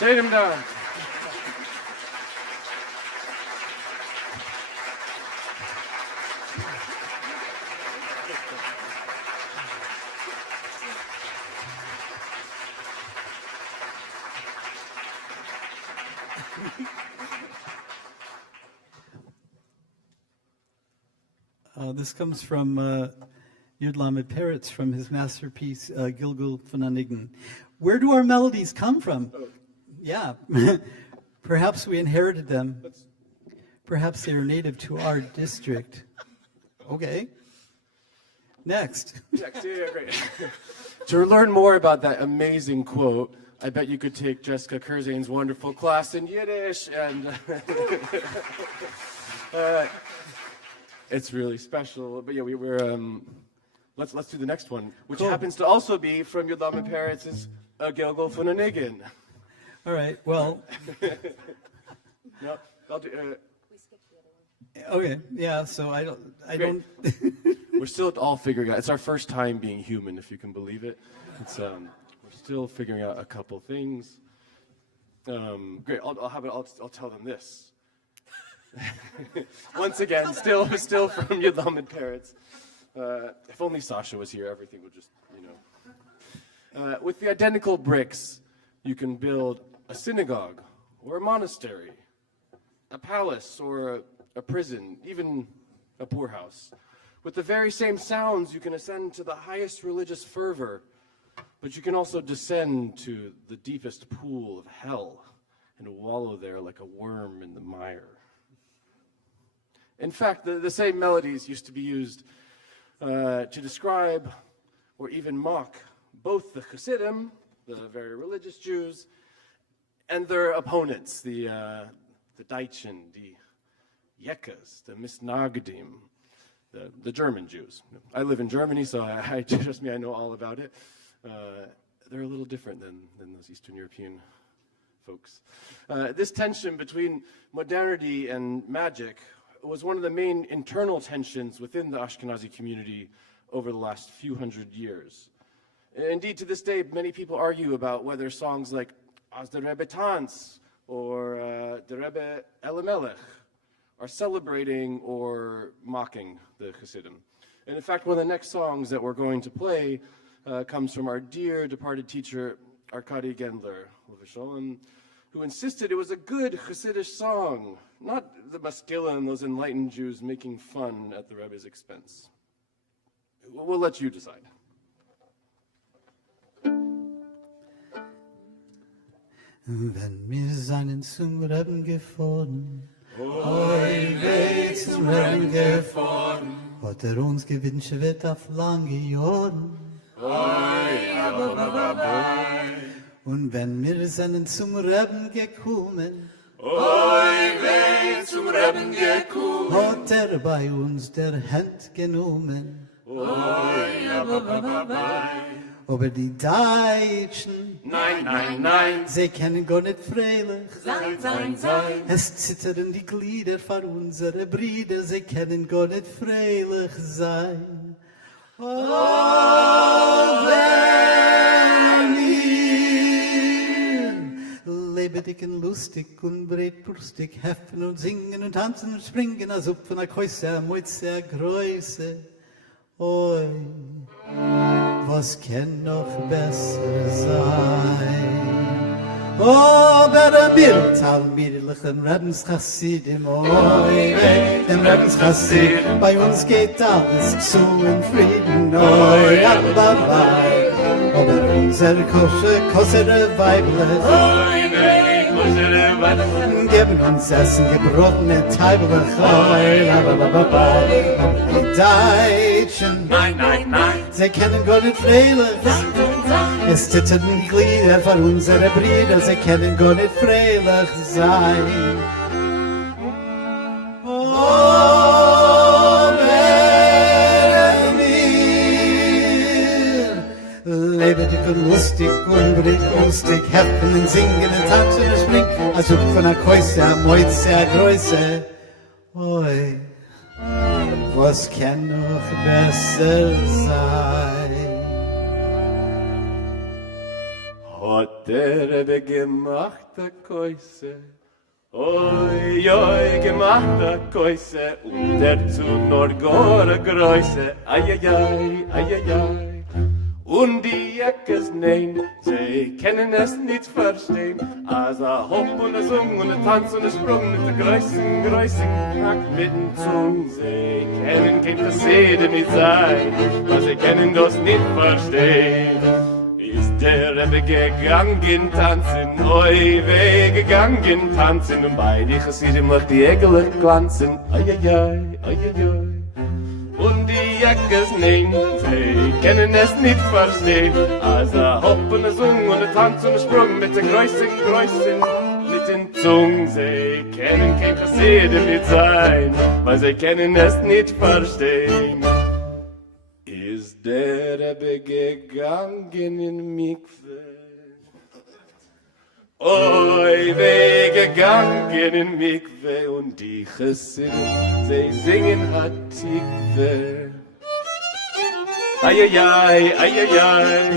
Shade him down. This comes from Judelman Peretz from his masterpiece, Gilgul Fananigan. Where do our melodies come from? Yeah, perhaps we inherited them. Perhaps they are native to our district. Okay. Next. Next, yeah, great. To learn more about that amazing quote, I bet you could take Jessica Kurzane's wonderful class in Yiddish, and it's really special. But yeah, we're let's do the next one, which happens to also be from Judelman Peretz's A Gilgul Fananigan. All right, well. No, I'll do. Okay, yeah, so I don't. We're still all figuring out. It's our first time being human, if you can believe it. It's we're still figuring out a couple things. Great. I'll tell them this. Once again, still from Judelman Peretz. If only Sasha was here, everything would just, with the identical bricks, you can build a synagogue or a monastery, a palace or a prison, even a poorhouse. With the very same sounds, you can ascend to the highest religious fervor, but you can also descend to the deepest pool of hell and wallow there like a worm in the mire. In fact, the same melodies used to be used to describe or even mock both the Hasidim, the very religious Jews, and their opponents, the Deutschen, the Yekas, the Misnagdim, the German Jews. I live in Germany, so trust me, I know all about it. They're a little different than those Eastern European folks. This tension between modernity and magic was one of the main internal tensions within the Ashkenazi community over the last few hundred years. Indeed, to this day, many people argue about whether songs like As der Rebbe Tanz or Der Rebbe Elimelech are celebrating or mocking the Hasidim. And in fact, one of the next songs that we're going to play comes from our dear departed teacher, Arkady Gendler, who insisted it was a good Hasidic song, not the Maskillah, those enlightened Jews making fun at the Rebbe's expense. We'll let you decide. Wenn wir seinen zum Reben gefahren, oi weh zum Reben gefahren, hat uns gewünscht wird auf lange Jahren. Oi, und wenn wir seinen zum Reben gekommen, oi weh zum Reben gekommen, hat bei uns der Hand genommen. Oi, aber die Deutschen, Nein, nein, nein. sie kennen gar nicht freilich. Sein, sein, sein. Es zittern die Glieder von unsere Brüder, sie kennen gar nicht freilich sein. Oh, wenn wir lebendig und lustig und breitbrustig heffen und singen und tanzen und springen, als ob von der Käuse mit sehr Größe. Oi, was kann noch besser sein? Aber mir talmidlichen Rebens Chassidim, oi weh, dem Rebens Chassid, bei uns geht alles zu in Frieden, oi ababai. Aber unser kossere Weiblich, oi weh, kossere Weiblich, geben uns Essen, gebrochene Teiblich, oi ababai. Aber die Deutschen, nein, nein, nein, sie kennen Gott nicht freilich. Es zitterten die Glieder von unsere Brüder, sie kennen Gott nicht freilich sein. Oh, mir, lebe dich und lustig und lustig, heffen und singen und tanzen und springen, als ob von einer Käuse, einer Mäuze, einer Größe. Oi, was kann noch besser sein? Hat der Rebbe gemacht a Käuse, oi, oi, gemacht a Käuse, und dazu nur gore Größe, ai, ai, ai, ai, ai, ai. Und die Eckes nein, sie können es nicht verstehen, als Hopp und Sung und Tanz und Sprung mit der größten Knack mit dem Zung. Sie kennen kein Versehen nicht sein, weil sie können das nicht verstehen. Ist der Rebbe gegangen tanzen, oi weh gegangen tanzen, und bei die Chassidim macht die Egel glanzen, ai ai ai, ai ai ai. Und die Jackes nein, sie können es nicht verstehen, als Hopp und Sung und Tanz und Sprung mit der größten, mit den Zungen. Sie kennen kein Chassidim nicht sein, weil sie können es nicht verstehen. Ist der Rebbe gegangen in Mikve, oi weh gegangen in Mikve, und die Chassidim, sie singen hat Tikve. Ai ai ai, ai ai ai,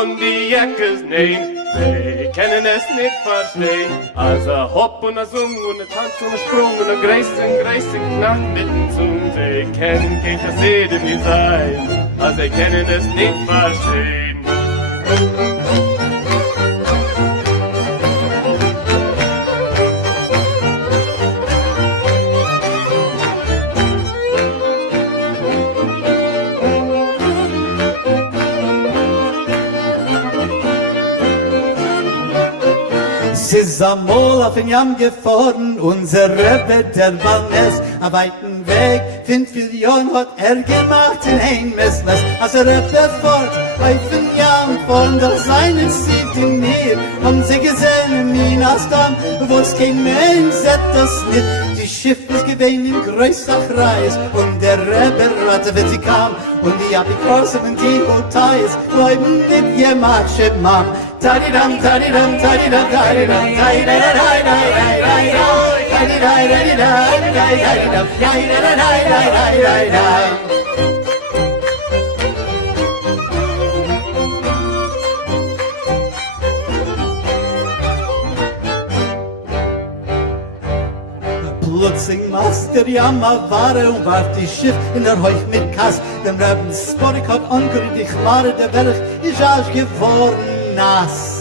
und die Jackes nein, sie können es nicht verstehen, als Hopp und Sung und Tanz und Sprung und ein größten Knack mit dem Zung. Sie kennen kein Chassidim nicht sein, als sie können es nicht verstehen. Es ist amol auf den Jam gefahren, unser Rebbe, der Balnes, a weiten Weg, 5 Millionen hat gemacht in ein Messmess. Als Rebbe fort, auf den Jam fahren, doch seinen sieht in mir, haben sie gesehen in Minas Damm, wo es kein Mensch sieht das nicht. Die Schiff ist gewesen in größter Kreis, und der Rebbe ratte, wenn sie kam, und die Apikosen und die Hotels bleiben nicht jemand Schiffmann. Tadidam, tadidam, tadidam, tadidam, Plötzlich machst der Jammer Ware und warf die Schiff in der Heuch mit Kass. Dem Reben Sporik hat angerührt, ich ware der Berg, ist auch geworden nass.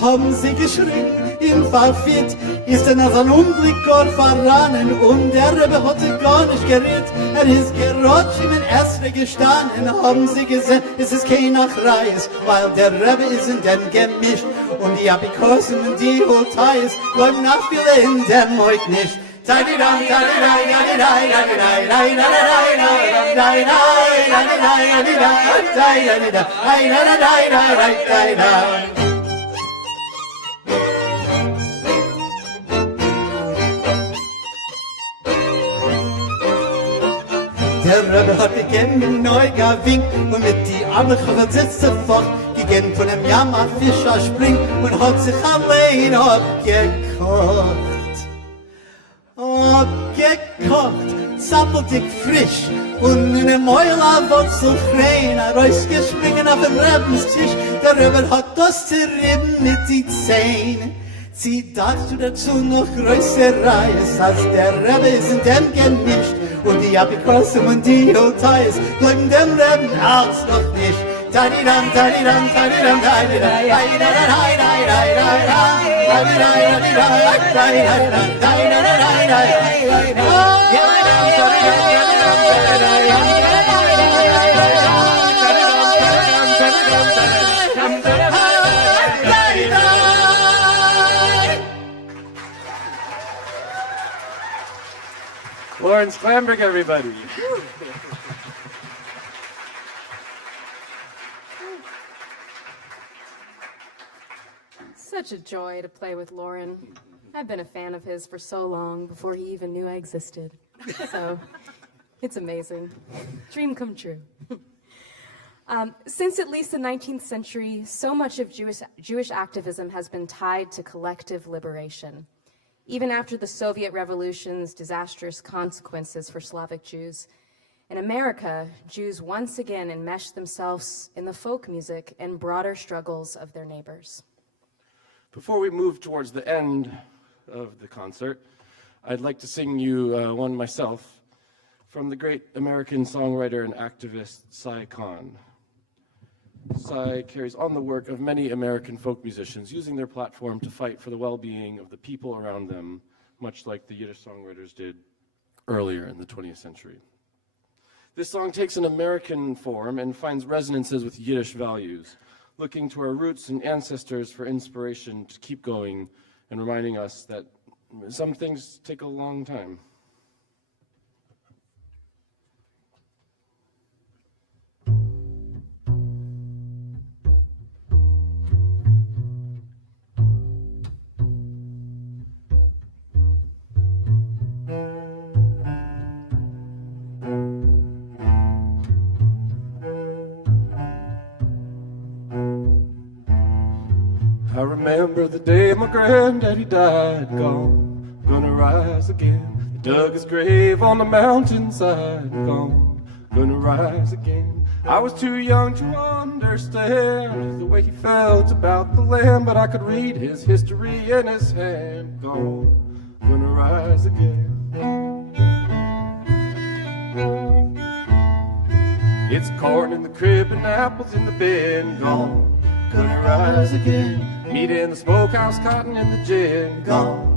Haben sie geschrien, im Verfiert, ist nach einem Unglück verrannen, und der Rebbe hat sich gar nicht gerührt, ist gerutscht in den Esre gestanden. Haben sie gesehen, es ist kein Nachreis, weil der Rebbe ist in dem gemischt, und die Apikosen und die Hotels bleiben nach viele in dem Heut nicht. Tadidam, tadidai, tadidai, tadidai, tadidai, tadidai, tadidai, tadidai. Der Rebbe hat gegeben neu gewinkt, und mit die Arme sitzt fort, gegeben von dem Jammerfischer springt, und hat sich allein abgekocht. Abgekocht, zappeltig frisch, und in dem Mäulerwurzel freien, rausgespringen auf dem Rebenstisch. Der Rebbe hat das zerrieben mit die Zähne. Sie darfst du dazu noch größer Reis, als der Rebbe ist in dem gemischt, und die Apikosen und die Hotels bleiben dem Reben Arzt noch nicht. Lorin Sklamberg, everybody. Such a joy to play with Lorin. I've been a fan of his for so long, before he even knew I existed. So it's amazing. Dream come true. Since at least the 19th century, so much of Jewish activism has been tied to collective liberation. Even after the Soviet Revolution's disastrous consequences for Slavic Jews, in America, Jews once again enmeshed themselves in the folk music and broader struggles of their neighbors. Before we move towards the end of the concert, I'd like to sing you one myself from the great American songwriter and activist Cy Kahn. Cy carries on the work of many American folk musicians, using their platform to fight for the well-being of the people around them, much like the Yiddish songwriters did earlier in the 20th century. This song takes an American form and finds resonances with Yiddish values, looking to our roots and ancestors for inspiration to keep going and reminding us that some things take a long time. I remember the day my granddaddy died, gonna rise again. They dug his grave on the mountainside, gonna rise again. I was too young to understand the way he felt about the land, but I could read his history in his hand, gonna rise again. It's corn in the crib and apples in the bin, gonna rise again. Meat in the smokehouse, cotton in the gin, gonna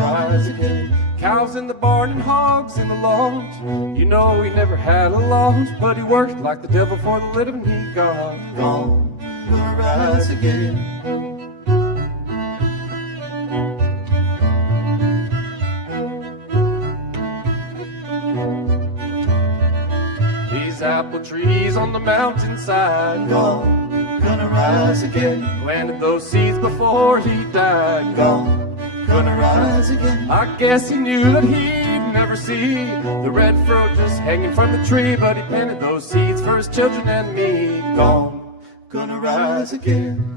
rise again. Cows in the barn and hogs in the lawn. You know he never had a launch, but he worked like the devil for the living he got. Gonna rise again. These apple trees on the mountainside, gonna rise again. Planted those seeds before he died, gonna rise again. I guess he knew that he'd never see the red fruit just hanging from the tree, but he planted those seeds for his children and me. Gonna rise again.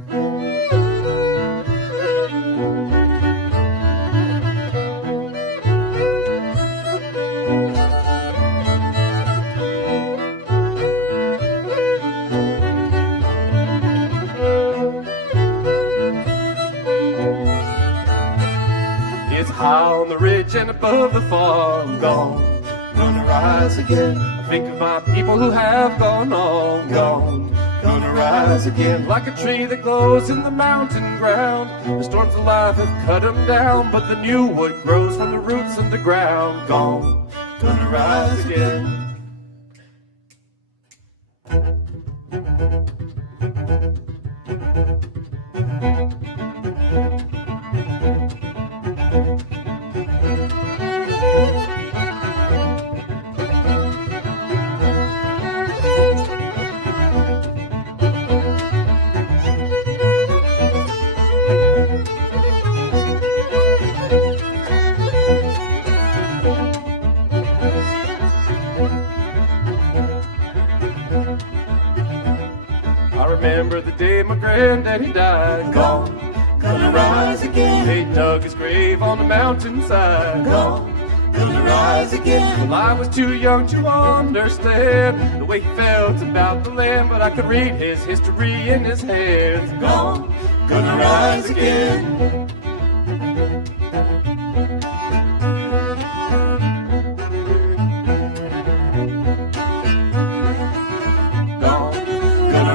High on the ridge and above the farm, gonna rise again. I think of my people who have gone on, gonna rise again. Like a tree that glows in the mountain ground, the storms of life have cut them down, but the new wood grows from the roots of the ground, gonna rise again. Remember the day my granddaddy died, gonna rise again. They dug his grave on the mountainside, gonna rise again. Well, I was too young to understand the way he felt about the land, but I could read his history in his hands, gonna rise again. Gonna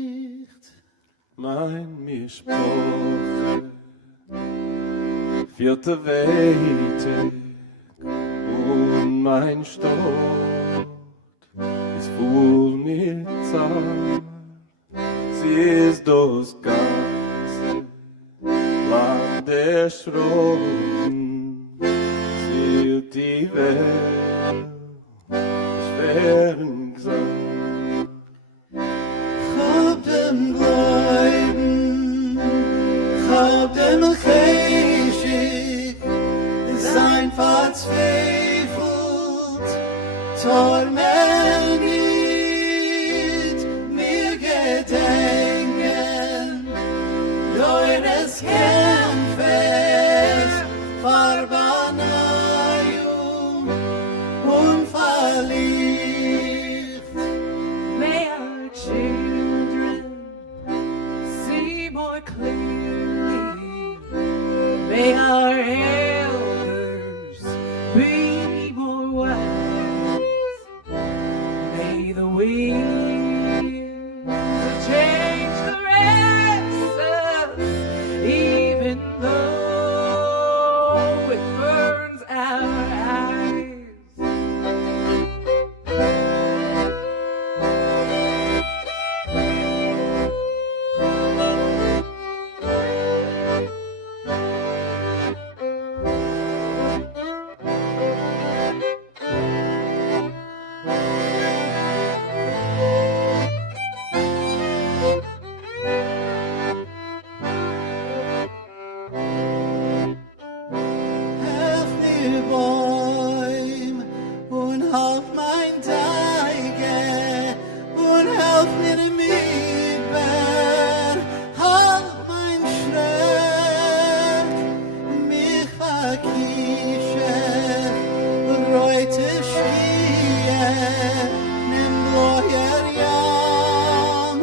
mein Mischproche, vierte Weite und mein Stott ist voll mit Zart. Sie ist das ganze Land der Schroten, zielt die Welt schweren Gesang. Hab dem Gläuben, hab dem Geschick, sein verzweifelt, tormentiert, mir gedenken, eures Kämpfes, Verbanayung und verliebt. May our children see more clearly. May our elders be more wise. May the winds of change caress us, even though it burns our eyes. Helf mir Bäum und halt mein Teige und helf mir Midbar, halt mein Schreck, mich verkische, reute Schkie, nimm bloher Jam,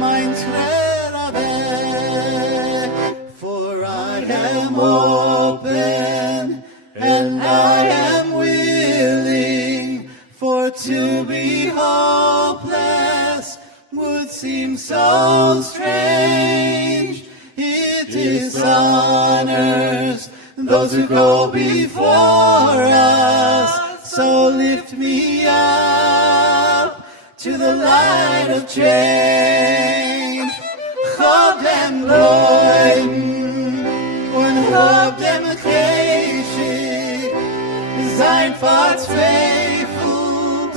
mein Träger weg, for I am open and I am willing, for to be hopeless would seem so strange. It dishonors those who go before us, so lift me up to the light of change. Hab dem Leuten und hab dem Geschick, sein verzweifelt,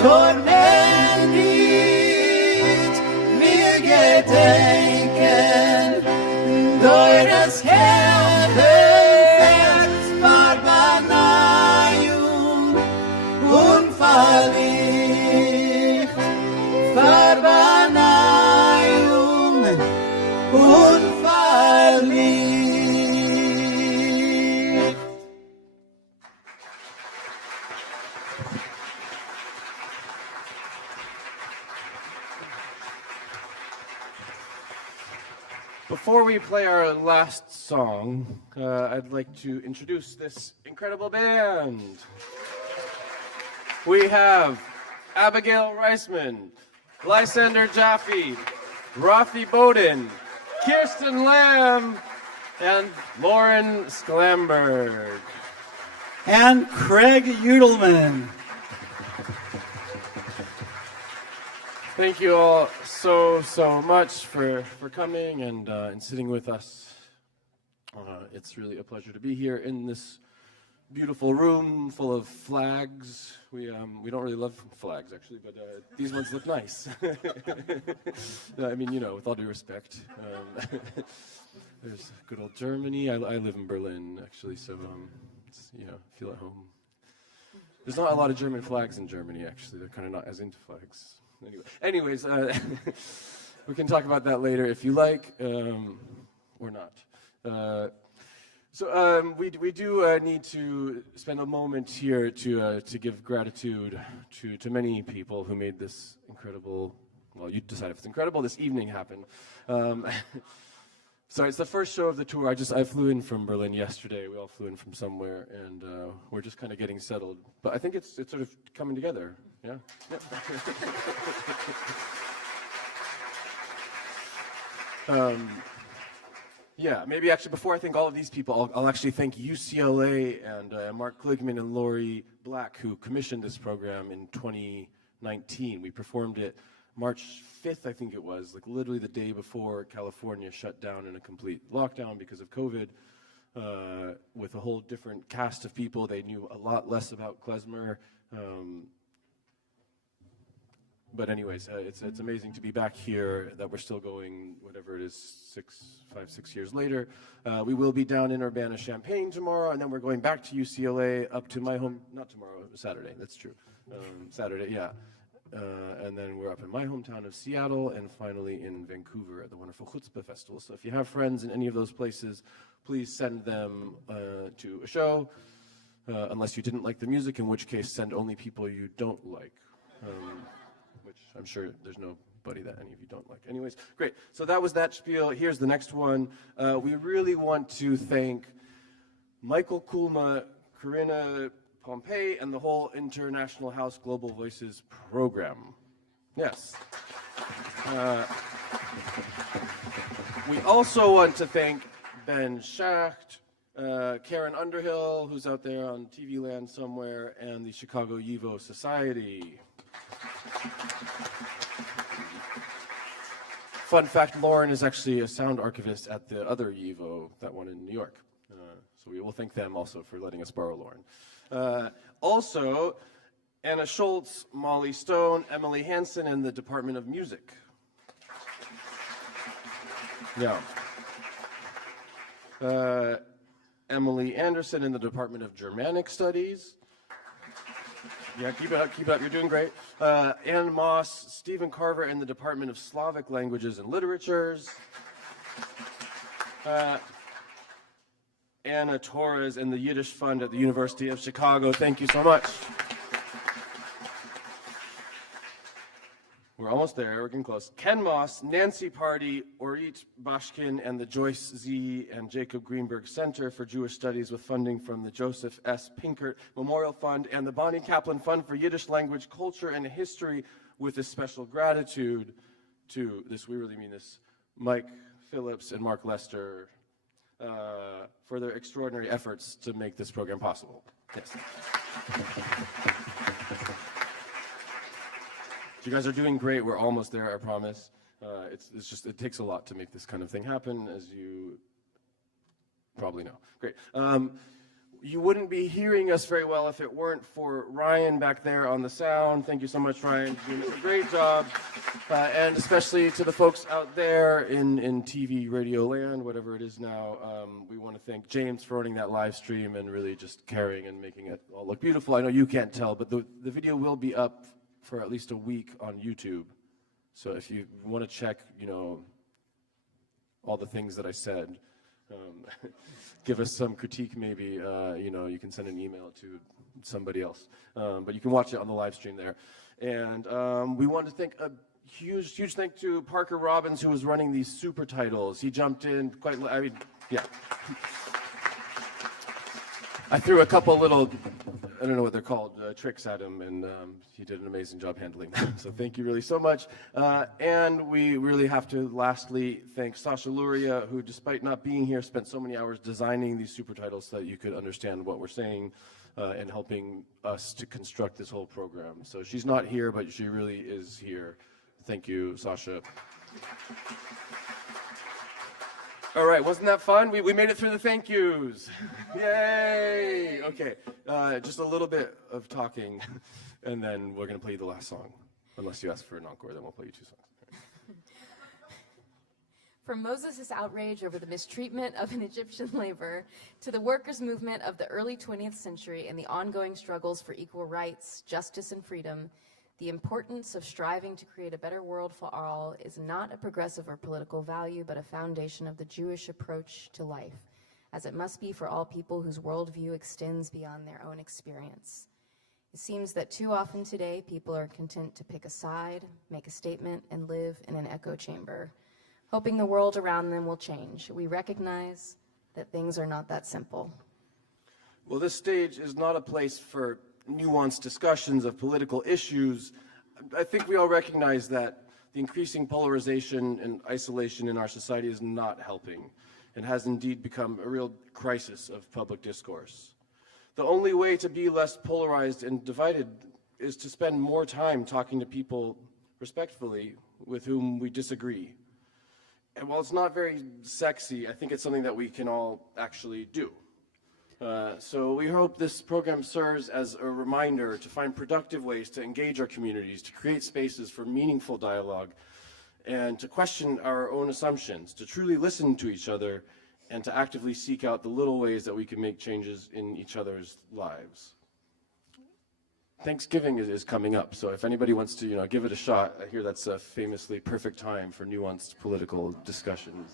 tormentiert, mir gedenken, deures Kämpfes, Verbanayung und verliebt, Verbanayung und verliebt. Before we play our last song, I'd like to introduce this incredible band. We have Abigail Reisman, Lysander Jaffe, Rafi Bowden, Kirsten Lamb, and Lorin Sklamberg. And Craig Judelman. Thank you all so much for coming and sitting with us. It's really a pleasure to be here in this beautiful room full of flags. We don't really love flags actually, but these ones look nice. I mean, you know, with all due respect. There's good old Germany. I live in Berlin actually, so it's, you know, feel at home. There's not a lot of German flags in Germany actually. They're kind of not as into flags. Anyways, we can talk about that later if you like, or not. So we do need to spend a moment here to give gratitude to many people who made this incredible, well, you decide if it's incredible, this evening happen. So it's the first show of the tour. I flew in from Berlin yesterday. We all flew in from somewhere, and we're just kind of getting settled. But I think it's sort of coming together. Yeah. Yeah, maybe actually before I thank all of these people, I'll actually thank UCLA and Mark Kligman and Lori Black, who commissioned this program in 2019. We performed it March 5th, I think it was, like literally the day before California shut down in a complete lockdown because of COVID, with a whole different cast of people. They knew a lot less about klezmer. But anyways, it's amazing to be back here, that we're still going, whatever it is, 5-6 years later. We will be down in Urbana-Champaign tomorrow, and then we're going back to UCLA, up to my home, not tomorrow, Saturday, that's true. Saturday, yeah. And then we're up in my hometown of Seattle, and finally in Vancouver at the wonderful Chutzpah Festival. So if you have friends in any of those places, please send them to a show, unless you didn't like the music, in which case send only people you don't like. Which I'm sure there's nobody that any of you don't like. Anyways, great. So that was that spiel. Here's the next one. We really want to thank Michael Kulma, Corinna Pompey, and the whole International House Global Voices program. Yes. We also want to thank Ben Schacht, Karen Underhill, who's out there on TV land somewhere, and the Chicago YIVO Society. Fun fact, Lorin is actually a sound archivist at the other YIVO, that one in New York. So we will thank them also for letting us borrow Lorin. Also, Anna Schultz, Molly Stone, Emily Hansen in the Department of Music. Yeah. Emily Anderson in the Department of Germanic Studies. Yeah, keep it up, you're doing great. Ann Moss, Stephen Carver in the Department of Slavic Languages and Literatures. Anna Torres in the Yiddish Fund at the University of Chicago. Thank you so much. We're almost there, we're getting close. Ken Moss, Nancy Party, Orit Bashkin, and the Joyce Z. and Jacob Greenberg Center for Jewish Studies with funding from the Joseph S. Pinkert Memorial Fund and the Bonnie Kaplan Fund for Yiddish Language, Culture, and History, with a special gratitude to, this, we really mean this, Mike Phillips and Mark Lester for their extraordinary efforts to make this program possible. Yes. You guys are doing great. We're almost there, I promise. It's just, it takes a lot to make this kind of thing happen, as you probably know. Great. You wouldn't be hearing us very well if it weren't for Ryan back there on the sound. Thank you so much, Ryan. You're doing a great job. And especially to the folks out there in TV, radio land, whatever it is now, we want to thank James for running that live stream and really just carrying and making it all look beautiful. I know you can't tell, but the video will be up for at least a week on YouTube. So if you want to check, you know, all the things that I said, give us some critique maybe, you know, you can send an email to somebody else. But you can watch it on the live stream there. And we want to thank a huge thank to Parker Robbins, who was running these super titles. He jumped in quite, I mean, yeah. I threw a couple little, I don't know what they're called, tricks at him, and he did an amazing job handling them. So thank you really so much. And we really have to lastly thank Sasha Lurje, who, despite not being here, spent so many hours designing these super titles so that you could understand what we're saying and helping us to construct this whole program. So she's not here, but she really is here. Thank you, Sasha. All right, wasn't that fun? We made it through the thank yous. Yay! Okay, just a little bit of talking, and then we're going to play you the last song. Unless you ask for an encore, then we'll play you 2 songs. From Moses' outrage over the mistreatment of an Egyptian laborer to the workers' movement of the early 20th century and the ongoing struggles for equal rights, justice, and freedom, the importance of striving to create a better world for all is not a progressive or political value, but a foundation of the Jewish approach to life, as it must be for all people whose worldview extends beyond their own experience. It seems that too often today, people are content to pick a side, make a statement, and live in an echo chamber, hoping the world around them will change. We recognize that things are not that simple. Well, this stage is not a place for nuanced discussions of political issues. I think we all recognize that the increasing polarization and isolation in our society is not helping and has indeed become a real crisis of public discourse. The only way to be less polarized and divided is to spend more time talking to people respectfully with whom we disagree. And while it's not very sexy, I think it's something that we can all actually do. So we hope this program serves as a reminder to find productive ways to engage our communities, to create spaces for meaningful dialogue, and to question our own assumptions, to truly listen to each other, and to actively seek out the little ways that we can make changes in each other's lives. Thanksgiving is coming up, so if anybody wants to, give it a shot, I hear that's a famously perfect time for nuanced political discussions.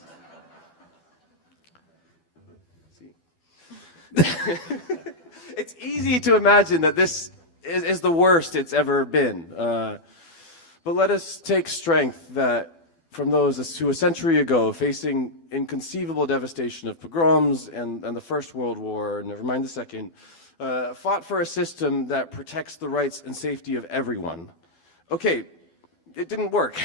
It's easy to imagine that this is the worst it's ever been. But let us take strength that from those who a century ago, facing inconceivable devastation of pogroms and the First World War, never mind the Second, fought for a system that protects the rights and safety of everyone. Okay, it didn't work.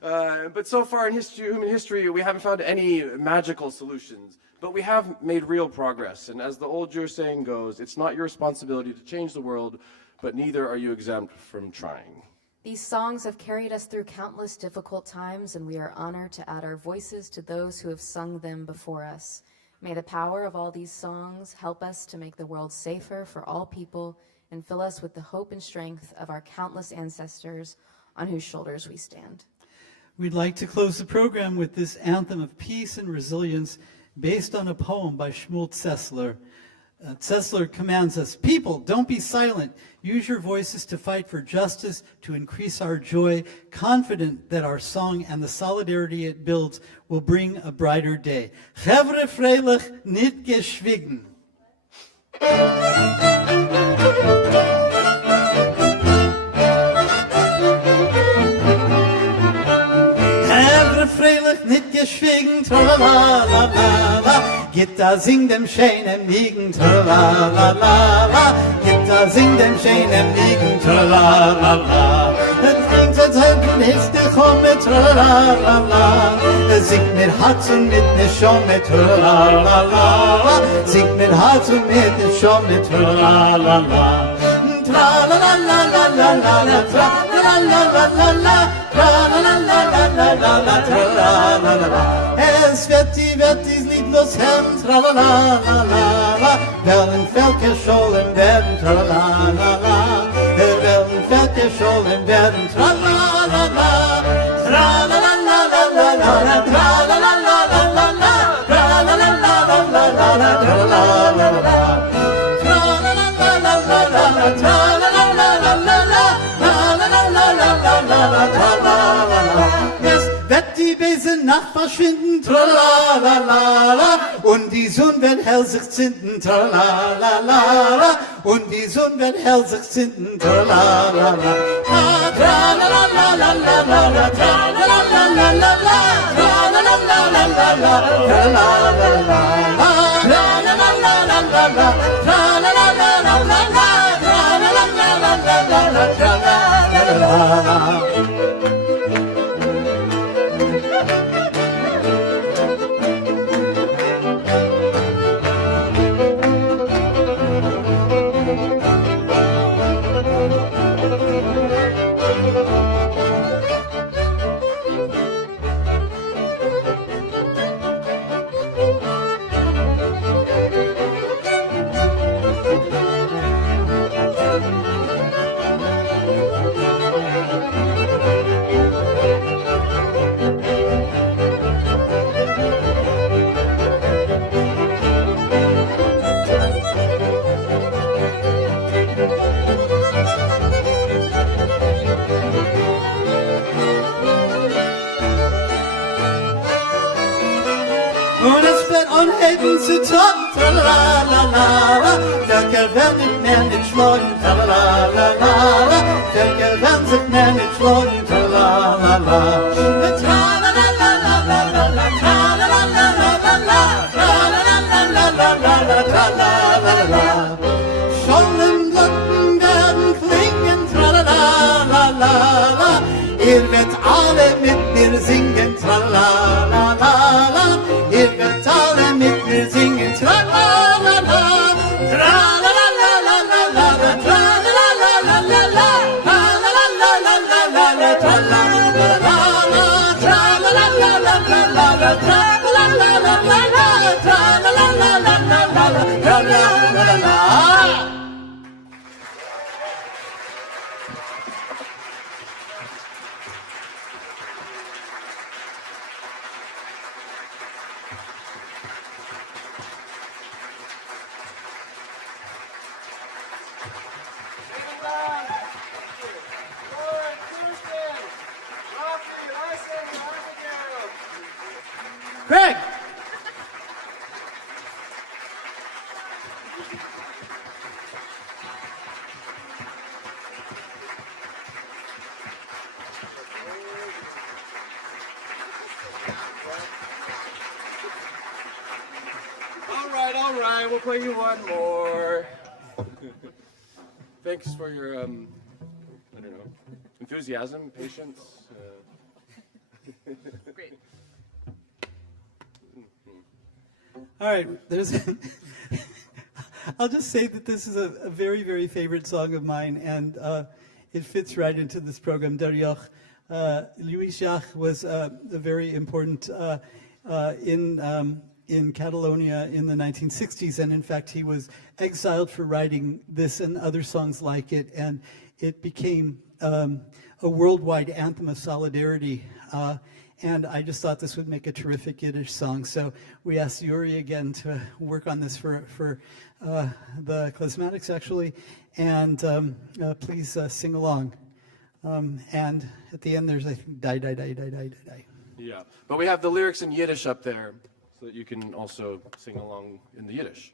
But so far in human history, we haven't found any magical solutions. But we have made real progress, and as the old Jewish saying goes, it's not your responsibility to change the world, but neither are you exempt from trying. These songs have carried us through countless difficult times, and we are honored to add our voices to those who have sung them before us. May the power of all these songs help us to make the world safer for all people and fill us with the hope and strength of our countless ancestors on whose shoulders we stand. We'd like to close the program with this anthem of peace and resilience based on a poem by Shmuel Zessler. Zessler commands us, people, don't be silent. Use your voices to fight for justice, to increase our joy, confident that our song and the solidarity it builds will bring a brighter day. Chevre freilich nit geschwiegen. Chevre freilich nit geschwiegen, tra-la-la-la-la-la. Gitta sing dem schönen Liegen, tra-la-la-la-la. Gitta sing dem schönen Liegen, tra-la-la-la. Trinkt das Hemden, ist der Komme, tra-la-la-la. Singt mit Herz und mit ne Schomme, tra-la-la-la. Singt mit Herz und mit ne Schomme, tra-la-la-la. Tra-la-la-la-la-la-la, tra-la-la-la-la-la, tra-la-la-la-la-la-la, tra-la-la-la-la. Es wird dies liedlos hören, tra-la-la-la-la-la. Werden Völker schollen werden, tra-la-la-la-la. Werden Völker schollen werden, tra-la-la-la. Tra-la-la-la-la-la-la, tra-la-la-la-la-la-la, tra-la-la-la-la-la-la, tra-la-la-la-la. Es wird die böse Nacht verschwinden, tra-la-la-la-la. Und die Sonne wird hell sich zünden, tra-la-la-la-la. Und die Sonne wird hell sich zünden, tra-la-la-la. Tra-la-la-la-la-la-la, tra-la-la-la-la-la, tra-la-la-la-la-la, tra-la-la-la-la. Und es wird unheben zu tun, tra-la-la-la-la. Völker werden nicht mehr nicht schlagen, tra-la-la-la-la. Völker werden sich mehr nicht schlagen, tra-la-la-la. Tra-la-la-la-la-la-la, tra-la-la-la-la-la, tra-la-la-la-la-la, tra-la-la-la-la. Schollenglocken werden klingen, tra-la-la-la-la. Ihr werdet alle singen, tra la la la la. Ihr wird alle mit mir singen, tra la la la. Tra la la la la la la la, tra la la la la la la. Tra la la la la la la la, tra la la la la. Tra la la la la la la la, tra la la la la la. Tra la la la la la la la, tra la la la la. Craig! All right, we'll play you one more. Thanks for your, I don't know, enthusiasm, patience. Great. All right, I'll just say that this is a very, very favorite song of mine, and it fits right into this program. Der Joch, Louis Jach was very important in Catalonia in the 1960s, and in fact he was exiled for writing this and other songs like it, and it became a worldwide anthem of solidarity. And I just thought this would make a terrific Yiddish song. So we asked Yuri again to work on this for the Klezmatics, actually. And please sing along. And at the end, there's, I think, die, die, die, die, die, die, die. Yeah, but we have the lyrics in Yiddish up there so that you can also sing along in the Yiddish.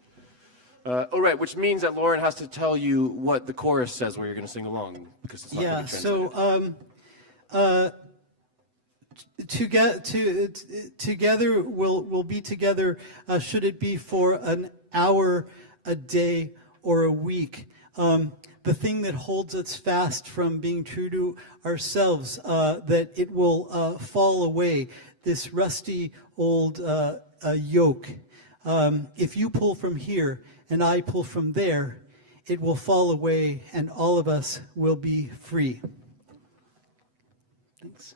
All right, which means that Lorin has to tell you what the chorus says where you're going to sing along, because it's not going to be translated. Together we'll be together. Should it be for an hour, a day, or a week? The thing that holds us fast from being true to ourselves, that it will fall away. This rusty old yoke. If you pull from here and I pull from there, it will fall away, and all of us will be free. Thanks.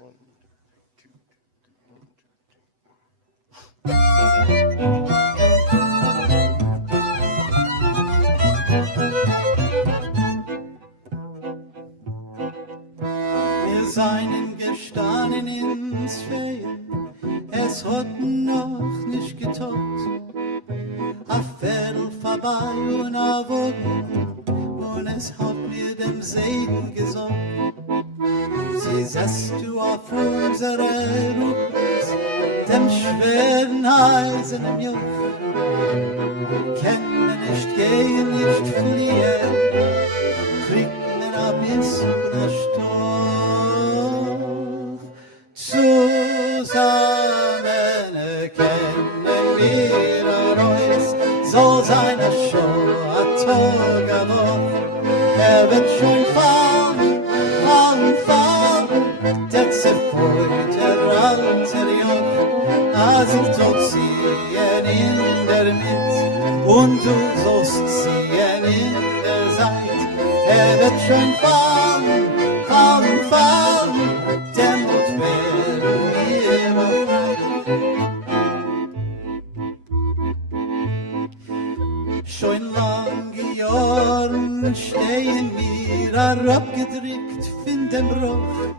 Wir seien gestanden ins Ferien, es hat noch nicht getoppt. A Viertel vorbei und a Wochen, und es hat mir dem Segen gesagt. Sie sitzt du auf unsere Rückens, dem schweren eisernen Joch. Können nicht gehen, nicht fliehen, kriegt man a bisschen a Stoff. Zusammen erkennen wir uns, soll seine Show a Tag a Woche. Wird schon fallen, fallen, fallen, der zerfreut, alte Joch. Als ich dort ziehen in der Mitte und du sollst ziehen in der Seite. Wird schon fallen, fallen, fallen, der Mut werden wir befreit. Schon lange Jahren stehen wir herabgedrückt von dem Bruch.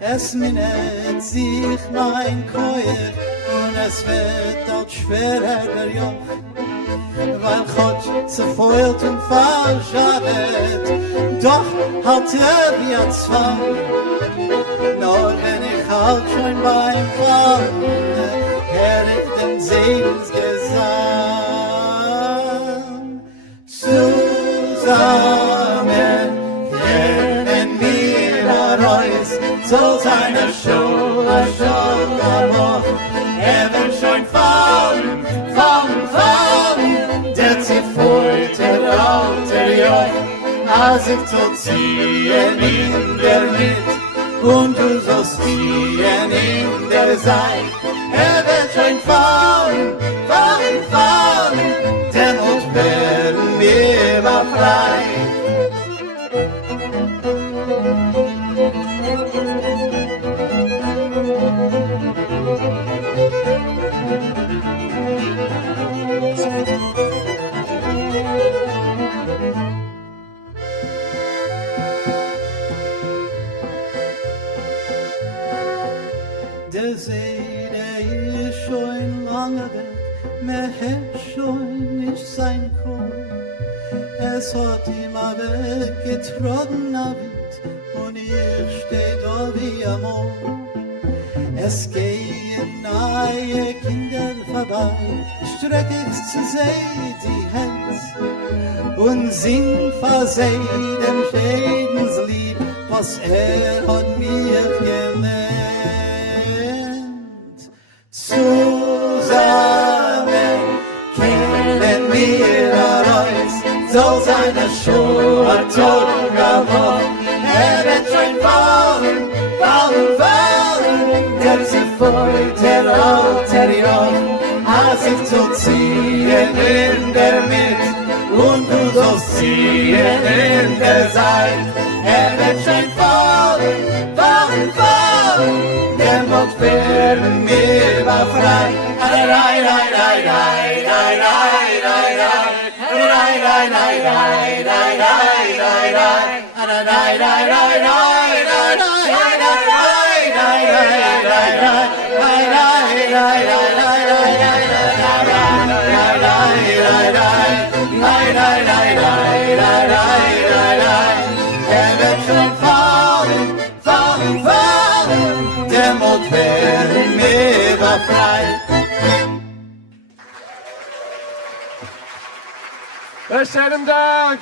Es minnet sich mein Keuer und es wird auch schwerer der Joch. Weil Gott zerfeuert und verschadet, doch halt ja Zwang. Nur wenn ich halt schon beim Fallen, hör ich den Segensgesang. Zusammen kennen wir uns, soll seine Show a Woche. Wird schon fallen, fallen, fallen, der zerfreut, alte Joch. Als ich dort ziehen in der Mitte und du sollst stehen in der Zeit. Wird schon fallen, fallen, fallen, denn uns werden wir frei. Der See, der ist schon lange weg, mehr hat schon nicht sein Chor. Es hat ihm aber getroffen, der Wind, und ich steh da wie am Moor. Es gehen neue Kinder vorbei, streck ich zu See die Hand und sing vor See dem Schädenslied, was hat mir gelernt. Zusammen kennen wir uns, so seine Schuhe tot geworden. Wird schon fallen, fallen, fallen, der sie freut, der als ich zu ziehen in der Mitte, und du sollst ziehen in der Seite. Wird schon fallen, fallen, fallen, der Mond werden wir frei. Wird schon fallen, fallen, fallen, der Mond werden wir frei. Beschädigen Dank!